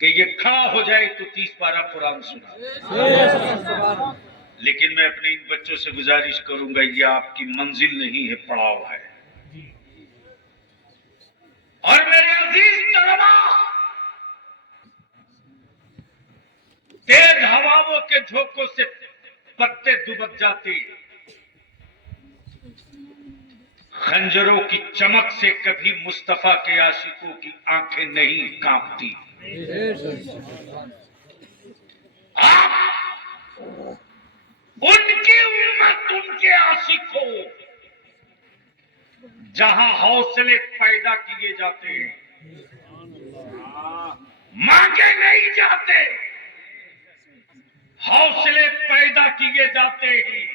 कि ये खड़ा हो जाए तो 30 पारा कुरान सुना। लेकिन मैं अपने इन बच्चों से गुजारिश करूंगा, ये आपकी मंजिल नहीं है, पड़ाव है। और मेरे अजीज तलबा, तेज हवाओं के झोंकों से पत्ते दुबक जाते, खंजरों की चमक से कभी मुस्तफा के आशिकों की आंखें नहीं कांपती। आप उनकी उम्मत, उनके आशिकों, जहां हौसले पैदा किए जाते हैं, मांगे नहीं जाते, हौसले पैदा किए जाते हैं।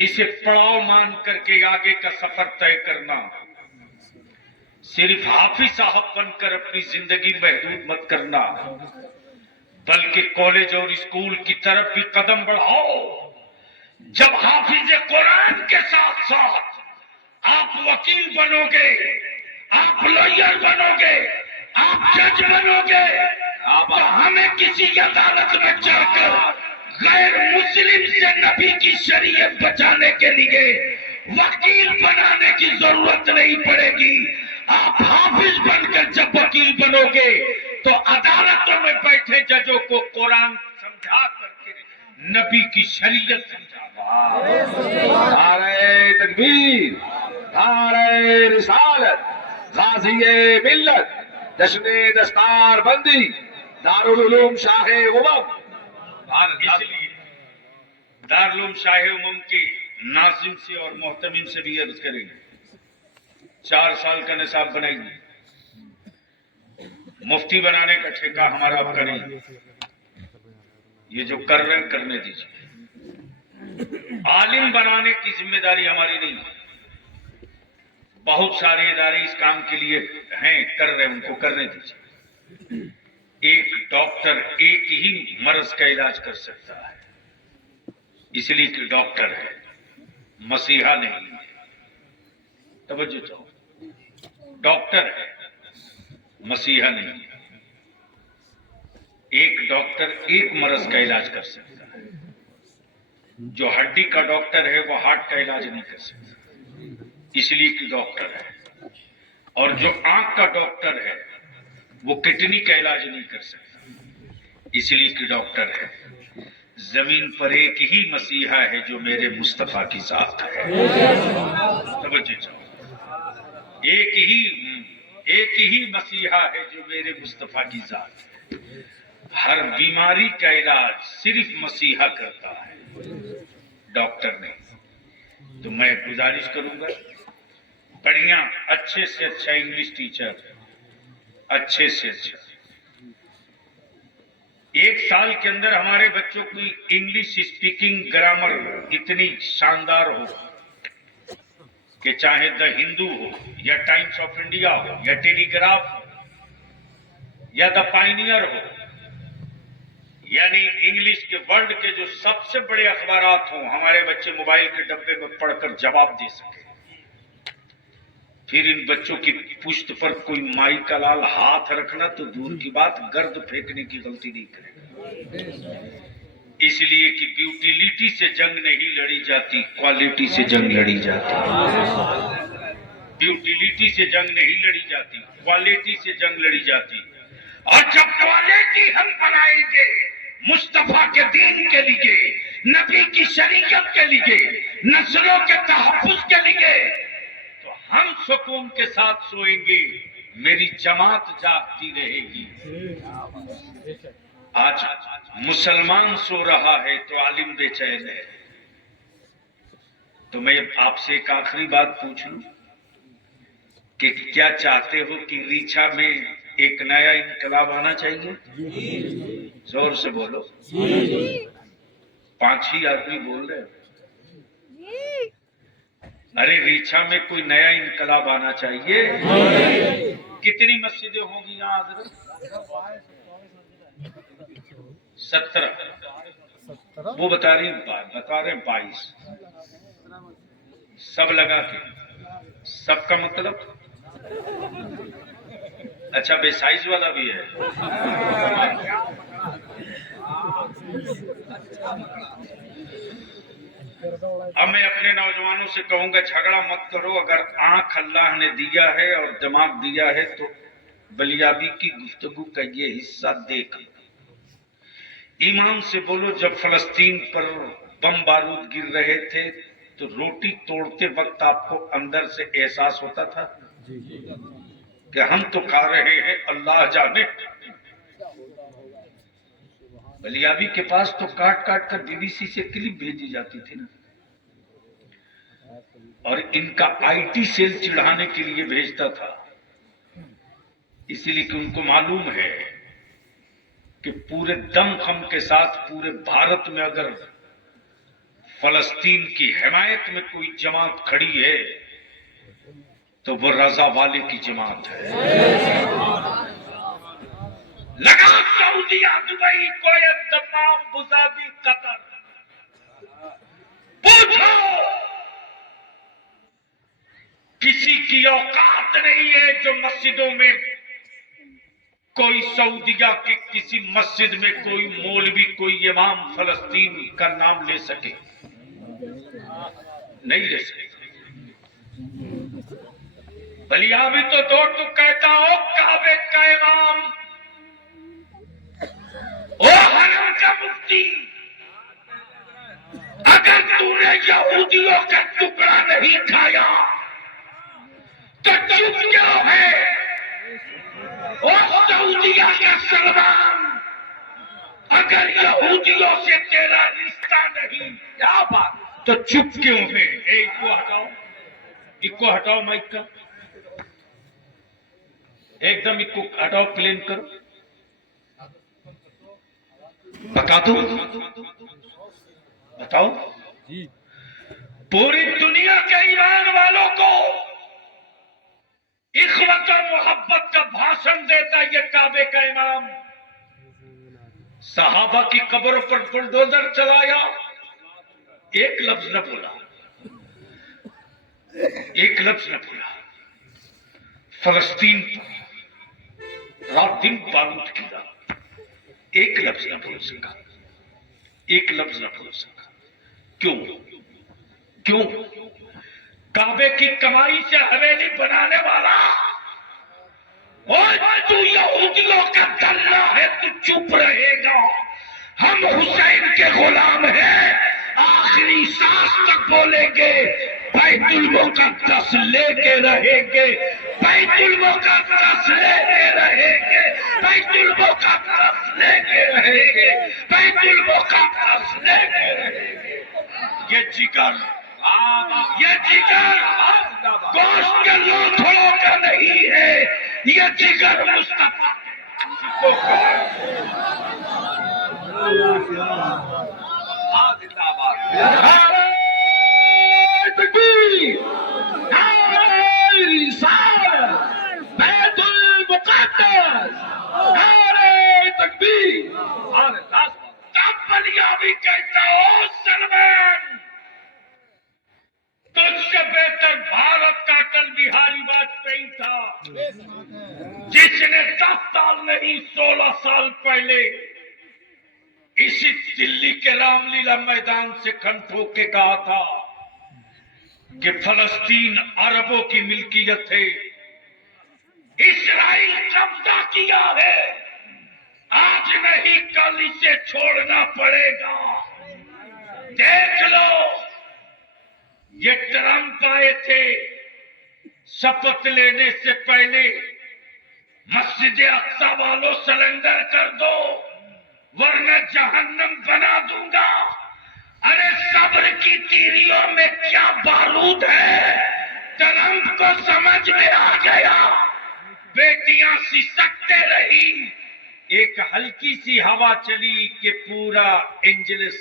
इसे पड़ाव मान करके आगे का सफर तय करना, सिर्फ हाफिज साहब बनकर अपनी जिंदगी महदूद मत करना, बल्कि कॉलेज और स्कूल की तरफ भी कदम बढ़ाओ। जब हाफिज कुरान के साथ साथ आप वकील बनोगे, आप लॉयर बनोगे, आप जज बनोगे, तो हमें किसी अदालत में जाकर गैर मुस्लिम से नबी की शरीयत बचाने के लिए वकील बनाने की जरूरत नहीं पड़ेगी। आप हाफिज बनकर जब वकील बनोगे तो अदालतों में बैठे जजों को कुरान समझा करके नबी की शरीयत समझाना। नारे तकबीर, नारे रिसालत, गाज़िए मिल्लत, जश्ने दस्तार बंदी, दारुल उलूम शाहे उमम। इसलिए दारुल उलूम शाहे उमम के नाजिम से और मोहतमिम से भी अर्ज करेंगे, 4 साल का निसाब बनाइए। मुफ्ती बनाने का ठेका हमारा आपका नहीं, ये जो कर रहे हैं करने दीजिए। आलिम बनाने की जिम्मेदारी हमारी नहीं है, बहुत सारे इदारे इस काम के लिए हैं, कर रहे हैं, उनको करने दीजिए। एक डॉक्टर एक ही मर्ज का इलाज कर सकता है, इसलिए कि डॉक्टर है, मसीहा नहीं है। तवज्जो चाहो, डॉक्टर है, मसीहा नहीं है। एक डॉक्टर एक मर्ज का इलाज कर सकता है। जो हड्डी का डॉक्टर है वो हार्ट का इलाज नहीं कर सकता, इसलिए कि डॉक्टर है। और जो आंख का डॉक्टर है वो किडनी का इलाज नहीं कर सकता, इसलिए कि डॉक्टर है। जमीन पर एक ही मसीहा है जो मेरे मुस्तफा की जात है। तवज्जो चाहो, एक ही मसीहा है जो मेरे मुस्तफा की जात है। हर बीमारी का इलाज सिर्फ मसीहा करता है, डॉक्टर नहीं। तो मैं गुजारिश करूंगा, बढ़िया अच्छे से अच्छा इंग्लिश टीचर, अच्छे से अच्छा 1 साल के अंदर हमारे बच्चों की इंग्लिश स्पीकिंग ग्रामर इतनी शानदार हो कि चाहे द हिंदू हो या टाइम्स ऑफ इंडिया हो या टेलीग्राफ हो या द पायनियर हो, यानी इंग्लिश के वर्ल्ड के जो सबसे बड़े अखबारात हों, हमारे बच्चे मोबाइल के डब्बे में पढ़कर जवाब दे सके। फिर इन बच्चों की पुश्त पर कोई माई का लाल हाथ रखना तो दूर की बात, गर्द फेंकने की गलती नहीं करेगा। इसलिए कि ब्यूटिलिटी से जंग नहीं लड़ी जाती, क्वालिटी से जंग लड़ी जाती। ब्यूटिलिटी से जंग नहीं लड़ी जाती, क्वालिटी से जंग लड़ी जाती। और जब क्वालिटी हम बनाएंगे मुस्तफा के दीन के लिए, नबी की शरीयत के लिए, नस्लों के तहफ्फुज़ के लिए, तो हम सुकून के साथ सोएंगे, मेरी जमात जागती रहेगी। आज मुसलमान सो रहा है तो आलिम बेचैन है। तो मैं आपसे एक आखिरी बात पूछ लूं कि क्या चाहते हो कि रीछा में एक नया इनकलाब आना चाहिए? जोर से बोलो। 5 ही आदमी बोल रहे हो। अरे रीछा में कोई नया इनकलाब आना चाहिए। कितनी मस्जिदें होंगी यहाँ हजरत? 17। वो बता रहे 22 सब लगा के, सबका मतलब अच्छा बेसाइज वाला भी है। अब मैं अपने नौजवानों से कहूंगा झगड़ा मत करो, अगर आंख अल्लाह ने दिया है और दिमाग दिया है तो बलियाबी की गुफ्तगू का ये हिस्सा देख ईमान से बोलो। जब फलस्तीन पर बम बारूद गिर रहे थे तो रोटी तोड़ते वक्त आपको अंदर से एहसास होता था कि हम तो खा रहे हैं, अल्लाह जाने। बलियाबी के पास तो काट काट कर बीबीसी से क्लिप भेजी जाती थी ना, और इनका आईटी सेल चिढ़ाने के लिए भेजता था, इसीलिए कि उनको मालूम है कि पूरे दमखम के साथ पूरे भारत में अगर फलस्तीन की हिमायत में कोई जमात खड़ी है तो वो रजा वाले की जमात है। लगा Saudia, Dubai, Kuwait, Dammam, Abu Dhabi, Qatar, पूछो किसी की औकात नहीं है जो मस्जिदों में कोई सऊदीया की किसी मस्जिद में कोई मौलवी कोई इमाम फलस्तीन का नाम ले सके, नहीं ले सके। बलियाबी तो दौड़ तू कहता हो काबे का इमाम, ओ हरम का मुफ्ती, अगर तूने यहूदियों का टुकड़ा नहीं खाया तो चुप क्यों है? ओ सऊदीया का सलमान, अगर यहूदियों से तेरा रिश्ता नहीं, क्या बात, तो चुप क्यों है? इको हटाओ माइक का, एकदम इको हटाओ, प्लेन करो, बता दो, बताओ। पूरी दुनिया के ईमान वालों को इख्वत और मोहब्बत का भाषण देता ये काबे का इमाम। सहाबा की कब्रों पर बुलडोजर चलाया, एक लफ्ज न बोला, एक लफ्ज न बोला। फलस्तीन पर रात दिन बारूद किया, एक लफ्ज न बोल सका, एक लफ्ज न बोल सका। क्यों? क्यों? काबे की कमाई से हवेली बनाने वाला, और तू यहूदियों का दल्ला है, तू चुप रहेगा। हम हुसैन के गुलाम हैं, आखिरी सांस तक बोलेंगे, बैतुल मुक़द्दस लेके रहेंगे, बैतुल मुक़द्दस लेके रहेंगे, बैतुल मुक़द्दस लेके रहेंगे, बैतुल मुक़द्दस लेके रहेंगे। ये जिगर गोश्त के लोथड़ों का नहीं है, ये जिगर मुस्तफा को बैतुल मुक़द्दस, नारे तकबीर। तब बलियाबी कहता हो सलमान, तुझसे बेहतर भारत का अटल बिहारी वाजपेयी था, जिसने 10 साल नहीं 16 साल पहले इसी दिल्ली के रामलीला मैदान से खंड के कहा था कि फलस्तीन अरबों की मिल्कियत है, इस्राइल कब्जा किया है, आज नहीं कल इसे छोड़ना पड़ेगा। देख लो, ये ट्रंप आए थे, शपथ लेने से पहले मस्जिद अक्सा वालों सरेंडर कर दो वरना जहन्नम बना दूंगा। अरे सब्र की तीरियों में क्या बारूद है, ट्रंप को समझ में आ गया। बेटियां सिसकते रही, एक हल्की सी हवा चली कि पूरा एंजलिस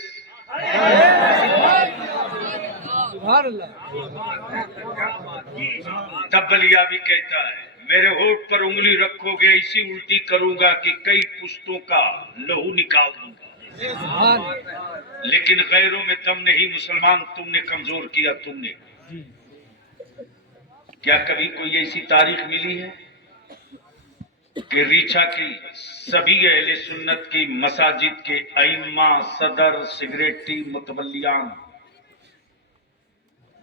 तब बलियाबी कहता है, मेरे होठ पर उंगली रखोगे ऐसी उल्टी करूंगा कि कई पुश्तों का लहू निकाल दूंगा। लेकिन गैरों में दम नहीं, मुसलमान तुमने कमजोर किया तुमने। क्या कभी कोई ऐसी तारीख मिली है कि रीछा की सभी अहले सुन्नत की मसाजिद के अइम्मा, सदर, सिगरेटी, मुतवल्लियान,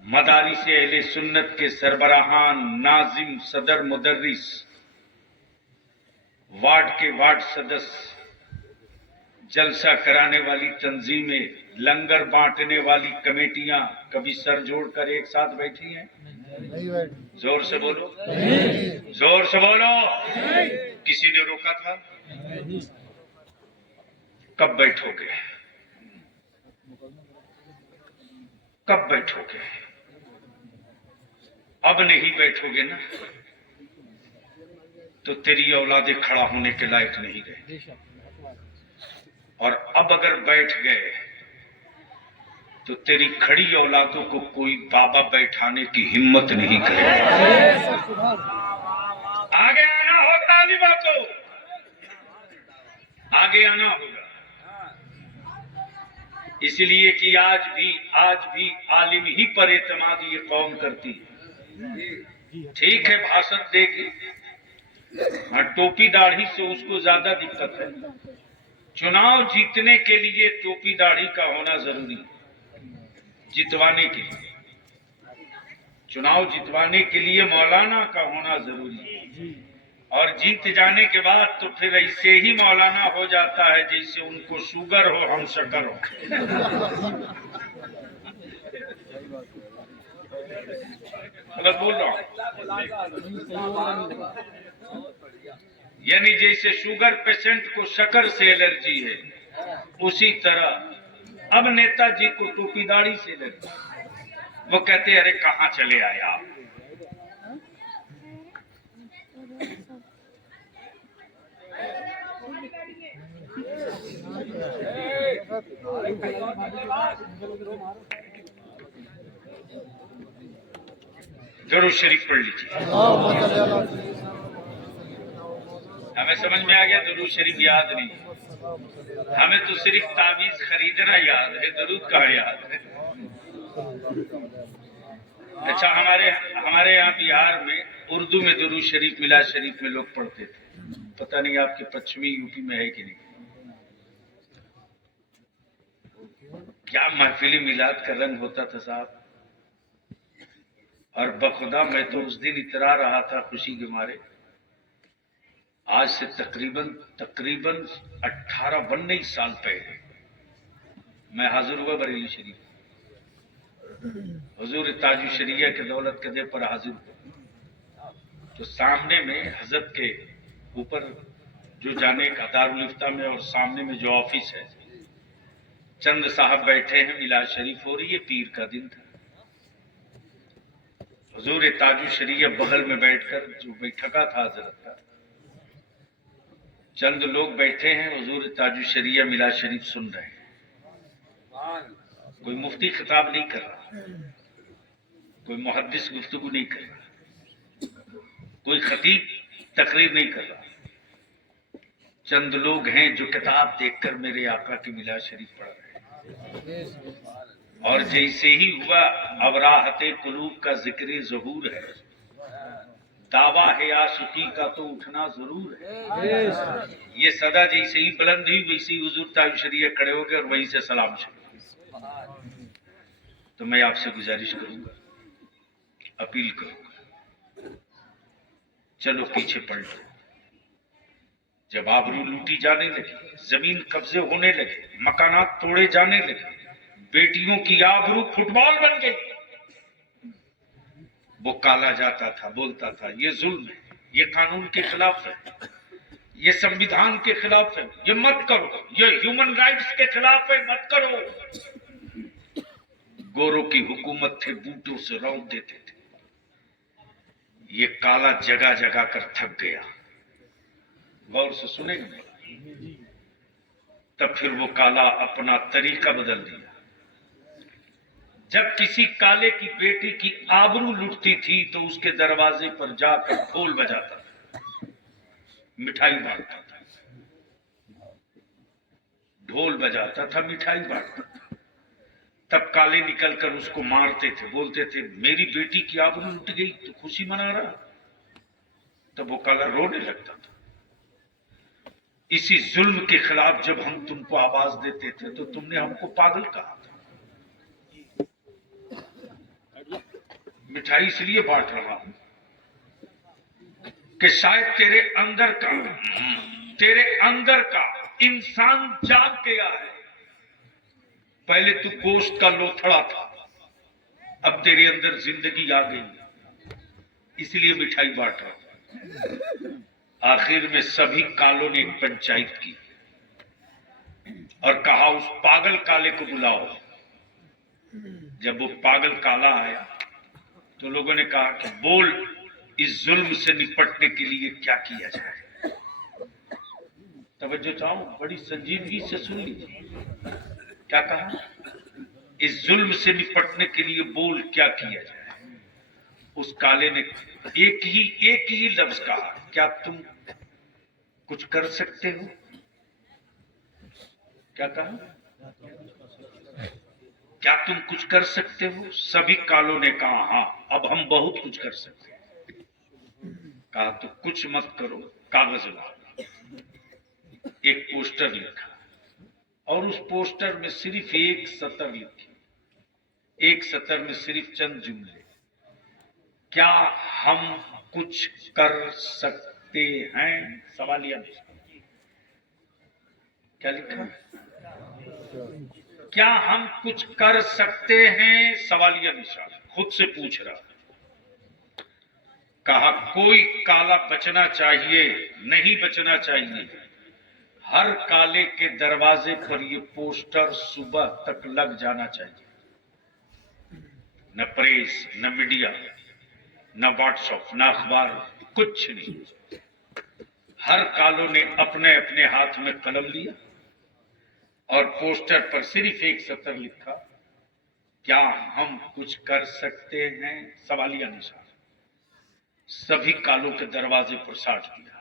मदारिस अहले सुन्नत के सरबराहान, नाजिम, सदर, मुदर्रिस, वार्ड के वार्ड सदस्य, जलसा कराने वाली तंजीमें, लंगर बांटने वाली कमेटियां कभी सर जोड़कर एक साथ बैठी हैं? जोर से बोलो, जोर से बोलो। किसी ने रोका था? कब बैठोगे? कब बैठोगे? अब नहीं बैठोगे ना तो तेरी औलादे खड़ा होने के लायक नहीं रहे, और अब अगर बैठ गए तो तेरी खड़ी औलादों को कोई बाबा बैठाने की हिम्मत नहीं करेगा। आगे आना हो तालिबा को, आगे आना होगा। इसलिए कि आज भी आलिम ही पर एतमाद ये कौम करती है। ठीक है, भाषण देगी, हाँ, टोपी दाढ़ी से उसको ज्यादा दिक्कत है। चुनाव जीतने के लिए टोपी दाढ़ी का होना जरूरी है। जितवाने के लिए, चुनाव जितवाने के लिए मौलाना का होना जरूरी है, और जीत जाने के बाद तो फिर ऐसे ही मौलाना हो जाता है जैसे उनको शुगर हो, हम शक्कर हो। गलत बोल रहा हूं? यानी जैसे शुगर पेशेंट को शक्कर से एलर्जी है, उसी तरह अब नेताजी को टोपी दाढ़ी से एलर्जी। वो कहते अरे कहां चले आए आप? जरूर शरीफ पढ़ लीजिए। हमें समझ में आ गया, दरूद शरीफ याद नहीं। हमें तो सिर्फ ताबीज खरीदना याद है, दरूद कहाँ याद है? अच्छा, हमारे यहाँ बिहार में उर्दू में दरूद शरीफ, मिलाद शरीफ में लोग पढ़ते थे। पता नहीं आपके पश्चिमी यूपी में है कि नहीं। क्या महफिली मिलाद का रंग होता था साहब। और बखुदा मैं तो उस दिन इतरा रहा था खुशी के मारे। आज से तकरीबन 18-19 साल पहले मैं हाजिर हुआ बरेली शरीफ। हुजूर ताजु शरिया के दौलत कदे पर हाजिर हुआ तो सामने में हजरत के ऊपर जो जाने का दारुल इफ्ता में और सामने में जो ऑफिस है, चंद साहब बैठे हैं, मिलाद शरीफ हो रही है, पीर का दिन था। हुजूर ताजु शरिया बगल में बैठकर जो बैठका था हजरत का, चंद लोग बैठे हैं, हुजूर ताजु शरिया मिलाद शरीफ सुन रहे हैं। कोई मुफ्ती खिताब नहीं कर रहा, कोई मुहद्दिस गुफ्तगू नहीं कर रहा, कोई खतीब तकरीर नहीं कर रहा। चंद लोग हैं जो किताब देखकर मेरे आका की मिलाद शरीफ पढ़ रहे हैं। और जैसे ही हुआ, अब राहते कुलूब का जिक्र ज़हूर है, दावा है आशिकी का तो उठना जरूर है। ये सदा जैसे ही बुलंद हुई वैसे ही हुजूर ताजु शरिया खड़े हो गए और वहीं से सलाम शुरू। तो मैं आपसे गुजारिश करूंगा, अपील करूंगा, चलो पीछे पलटो। जब आबरू लूटी जाने लगी, जमीन कब्जे होने लगे, मकानात तोड़े जाने लगे, बेटियों की आबरू फुटबॉल बन गई, वो काला जाता था, बोलता था ये जुल्म है, ये कानून के खिलाफ है, ये संविधान के खिलाफ है, ये मत करो, ये ह्यूमन राइट्स के खिलाफ है, मत करो। गोरों की हुकूमत थे, बूटों से रौंद देते थे। ये काला जगह जगह कर थक गया। गौर से सुनेंगे, तब फिर वो काला अपना तरीका बदल दिया। जब किसी काले की बेटी की आबरू लुटती थी तो उसके दरवाजे पर जाकर ढोल बजाता था, मिठाई बांटता था। ढोल बजाता था, मिठाई बांटता था। तब काले निकलकर उसको मारते थे, बोलते थे मेरी बेटी की आबरू लुट गई तो खुशी मना रहा। तब वो काला रोने लगता था। इसी जुल्म के खिलाफ जब हम तुमको आवाज देते थे तो तुमने हमको पागल कहा था। मिठाई इसलिए बांट रहा हूं कि शायद तेरे अंदर का इंसान जाग गया है। पहले तू गोश्त का लोथड़ा था, अब तेरे अंदर जिंदगी आ गई, इसलिए मिठाई बांट रहा हूं। आखिर में सभी कालों ने एक पंचायत की और कहा उस पागल काले को बुलाओ। जब वो पागल काला आया तो लोगों ने कहा कि बोल, इस जुल्म से निपटने के लिए क्या किया जाए। तवज्जो चाहो, बड़ी संजीदगी से सुन लीजिए। क्या कहा? इस जुल्म से निपटने के लिए बोल क्या किया जाए। उस काले ने एक ही लफ्ज कहा, क्या तुम कुछ कर सकते हो? क्या कहा? क्या तुम कुछ कर सकते हो? सभी कालों ने कहा हां, अब हम बहुत कुछ कर सकते हैं। कहा तो कुछ मत करो, कागज लाओ। एक पोस्टर लिखा और उस पोस्टर में सिर्फ एक सतर लिखी, एक सतर में सिर्फ चंद जुमले, क्या हम कुछ कर सकते हैं? सवालिया निशान। क्या लिखा? क्या हम कुछ कर सकते हैं? सवालिया निशान। खुद से पूछ रहा। कहा कोई काला बचना चाहिए, नहीं बचना चाहिए। हर काले के दरवाजे पर ये पोस्टर सुबह तक लग जाना चाहिए। न प्रेस, न मीडिया, न व्हाट्सएप, न अखबार, कुछ नहीं। हर कालों ने अपने अपने हाथ में कलम लिया और पोस्टर पर सिर्फ एक सतर लिखा, क्या हम कुछ कर सकते हैं? सवालिया निशान। सभी कालों के दरवाजे पर साट दिया।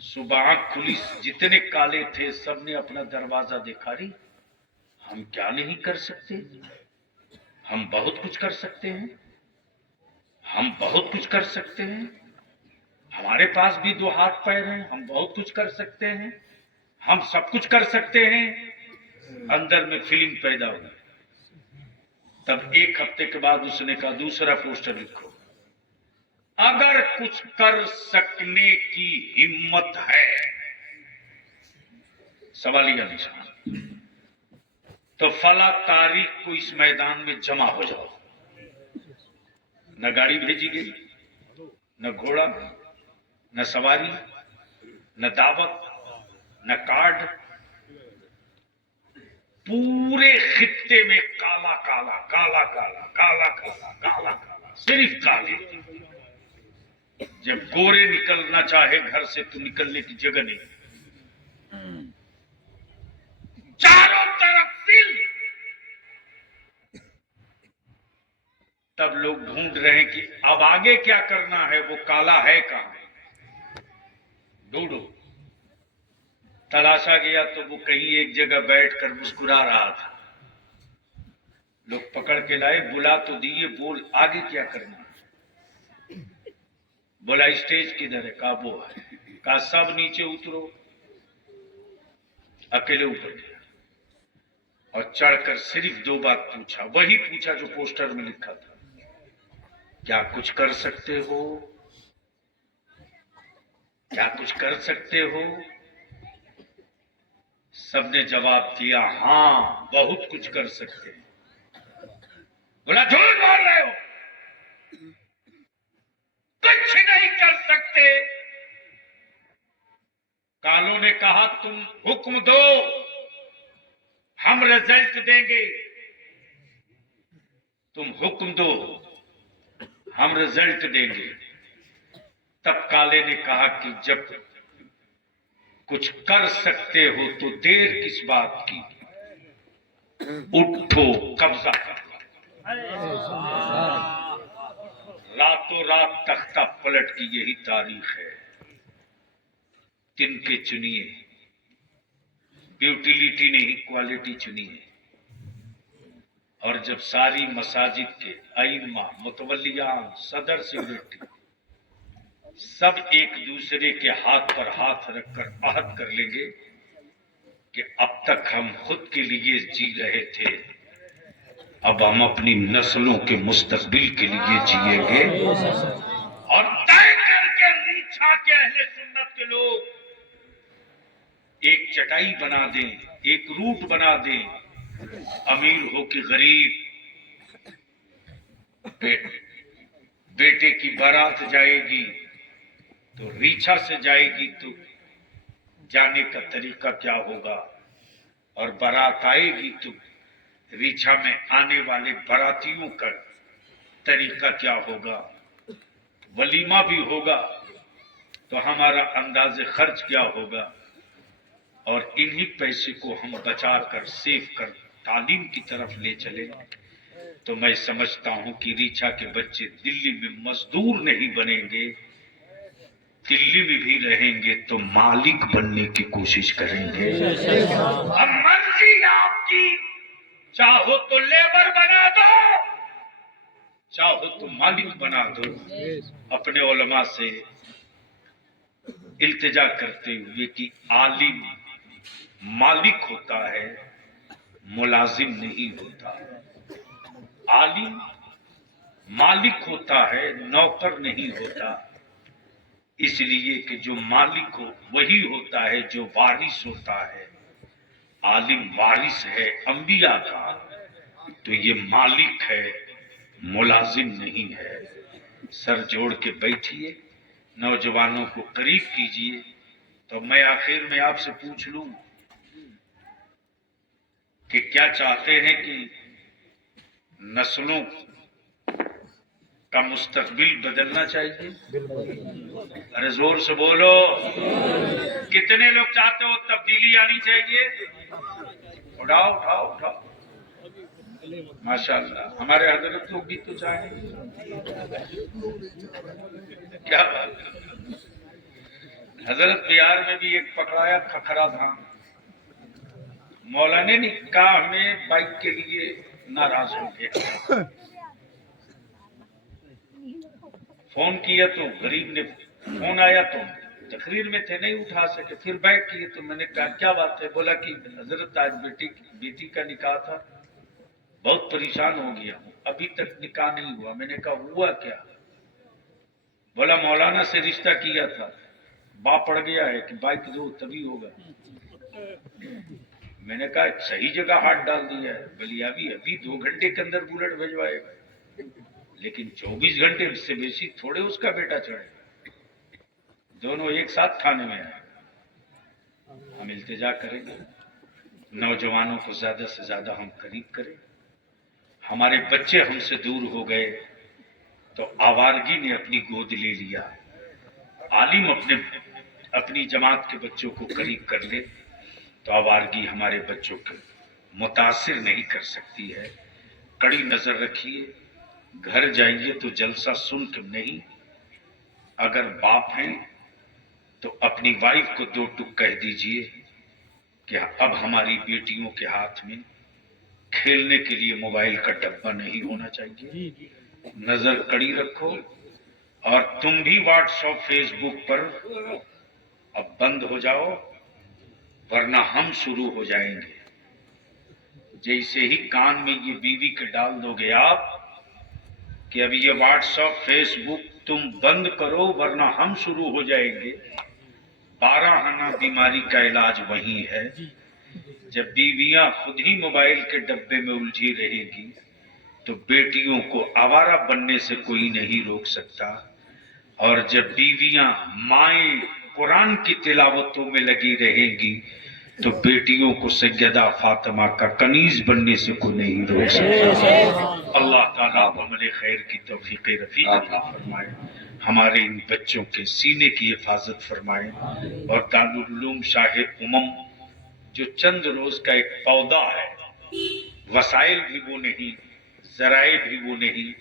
सुबह आंख खुली, जितने काले थे सबने अपना दरवाजा देखा। रही हम क्या नहीं कर सकते? हम बहुत कुछ कर सकते हैं। हम बहुत कुछ कर सकते हैं। हमारे पास भी दो हाथ पैर हैं, हम बहुत कुछ कर सकते हैं। हम सब कुछ कर सकते हैं। अंदर में फीलिंग पैदा हुई। तब एक हफ्ते के बाद उसने कहा दूसरा पोस्टर लिखो, अगर कुछ कर सकने की हिम्मत है, सवालिया निशान, तो फला तारीख को इस मैदान में जमा हो जाओ। न गाड़ी भेजी गई, न घोड़ा, न सवारी, न दावत, न कार्ड। पूरे खित्ते में काला काला काला काला काला काला काला काला, सिर्फ काले। जब गोरे निकलना चाहे घर से तो निकलने की जगह नहीं, चारों तरफ सिल। तब लोग ढूंढ रहे हैं कि अब आगे क्या करना है, वो काला है कहां, ढूंढो। तलाशा गया तो वो कहीं एक जगह बैठकर मुस्कुरा रहा था। लोग पकड़ के लाए, बुला तो दिए, बोल आगे क्या करना है। बोला स्टेज किधर है? कहा वो है। कहा सब नीचे उतरो। अकेले ऊपर गया और चढ़कर सिर्फ दो बात पूछा, वही पूछा जो पोस्टर में लिखा था, क्या कुछ कर सकते हो? क्या कुछ कर सकते हो? सबने जवाब दिया हां, बहुत कुछ कर सकते हैं। बोला झूठ बोल रहे हो, कुछ नहीं कर सकते। कालों ने कहा तुम हुक्म दो, हम रिजल्ट देंगे। तुम हुक्म दो, हम रिजल्ट देंगे। तब काले ने कहा कि जब कुछ कर सकते हो तो देर किस बात की, उठो, कब्जा कर लो। रातों रात तख्ता पलट की यही तारीख है। तिनके चुनिए, यूटिलिटी नहीं क्वालिटी चुनी है। और जब सारी मसाजिद के आइम्मा, मुतवल्लियान, सदर सेक्रेटरी सब एक दूसरे के हाथ पर हाथ रखकर अहद कर लेंगे कि अब तक हम खुद के लिए जी रहे थे, अब हम अपनी नस्लों के मुस्तकबिल के लिए जिएंगे, और तय करके रीछा के अहले सुन्नत के लोग एक चटाई बना दें, एक रूट बना दें, अमीर हो कि गरीब, बेटे की बारात जाएगी तो रीछा से जाएगी, तो जाने का तरीका क्या होगा, और बारात आएगी तो रीछा में आने वाले बारातियों का तरीका क्या होगा, वलीमा भी होगा तो हमारा अंदाजे खर्च क्या होगा, और इन्हीं पैसे को हम बचा कर सेव कर तालीम की तरफ ले चले, तो मैं समझता हूं कि रीछा के बच्चे दिल्ली में मजदूर नहीं बनेंगे, दिल्ली में भी रहेंगे तो मालिक बनने की कोशिश करेंगे। अब मर्जी आपकी, चाहो तो लेबर बना दो, चाहो तो मालिक बना दो। अपने उलमा से इल्तिजा करते हुए कि आलिम मालिक होता है, मुलाजिम नहीं होता। आलिम मालिक होता है, नौकर नहीं होता। इसलिए कि जो मालिक हो वही होता है जो वारिस होता है। आलिम वारिस है अंबिया का, तो ये मालिक है, मुलाजिम नहीं है। सर जोड़ के बैठिए, नौजवानों को करीब कीजिए। तो मैं आखिर में आपसे पूछ लूं कि क्या चाहते हैं कि नस्लों का मुस्तकबिल बदलना चाहिए? अरे जोर से बोलो, कितने लोग चाहते हो तब्दीली आनी चाहिए? उठाओ उठाओ उठाओ। माशाअल्लाह, हमारे हजरत लोग भी तो चाहेंगे। क्या बात है। हजरत बिहार में भी एक पकड़ाया खखरा था, मौलाना ने कहा हमें बाइक के लिए नाराज हो गया। फोन किया तो गरीब ने, फोन आया तो तकरीर में थे, नहीं उठा सके। फिर बैक किए तो मैंने कहा क्या बात है? बोला कि हजरत आज बेटी का निकाह था, बहुत परेशान हो गया हूँ, अभी तक निकाह नहीं हुआ। मैंने कहा हुआ क्या? बोला मौलाना से रिश्ता किया था, बाप पड़ गया है कि बाइक दो तभी होगा। मैंने कहा सही जगह हाथ डाल दिया है, बोली अभी 2 घंटे के अंदर बुलेट भिजवाएगा, लेकिन 24 घंटे से बेसी थोड़े उसका बेटा चढ़े। दोनों एक साथ थाने में आए। हम इल्तिजा करेंगे नौजवानों को ज्यादा से ज्यादा हम करीब करें। हमारे बच्चे हमसे दूर हो गए तो आवारगी ने अपनी गोद ले लिया। आलिम अपनी जमात के बच्चों को करीब कर ले तो आवारगी हमारे बच्चों को मुतासिर नहीं कर सकती है। कड़ी नजर रखिए, घर जाइए तो जलसा सुन के नहीं। अगर बाप हैं तो अपनी वाइफ को 2 टुक कह दीजिए कि अब हमारी बेटियों के हाथ में खेलने के लिए मोबाइल का डब्बा नहीं होना चाहिए। नजर कड़ी रखो। और तुम भी व्हाट्सएप फेसबुक पर अब बंद हो जाओ, वरना हम शुरू हो जाएंगे। जैसे ही कान में ये बीवी के डाल दोगे आप कि अभी ये व्हाट्सएप फेसबुक तुम बंद करो वरना हम शुरू हो जाएंगे, 12 आना बीमारी का इलाज वही है। जब बीवियां खुद ही मोबाइल के डब्बे में उलझी रहेगी तो बेटियों को आवारा बनने से कोई नहीं रोक सकता। और जब बीवियां माएं कुरान की तिलावतों में लगी रहेंगी तो बेटियों को सैयदा फातिमा का कनीज बनने से कोई नहीं रोक सकता। अल्लाह ताला हमारे खैर की तौफीक रफीक अता फरमाए, हमारे इन बच्चों के सीने की हिफाजत फरमाए। और दारुल उलूम शाह उमम जो चंद रोज का एक पौधा है, वसाइल भी वो नहीं, जराए भी वो नहीं,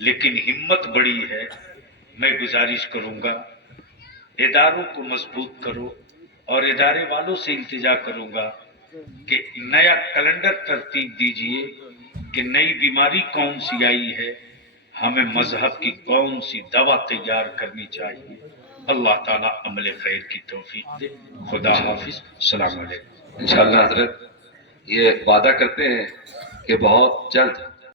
लेकिन हिम्मत बड़ी है। मैं गुजारिश करूंगा इदारों को मजबूत करो और इदारे वालों से इल्तिजा करूंगा कि नया कैलेंडर तरतीब दीजिए कि नई बीमारी कौन सी आई है, हमें मजहब की कौन सी दवा तैयार करनी चाहिए। अल्लाह ताला अमल खैर की तौफीक दे। खुदा हाफिज, सलाम अलैकुम। इंशाअल्लाह हजरत ये वादा करते हैं कि बहुत जल्द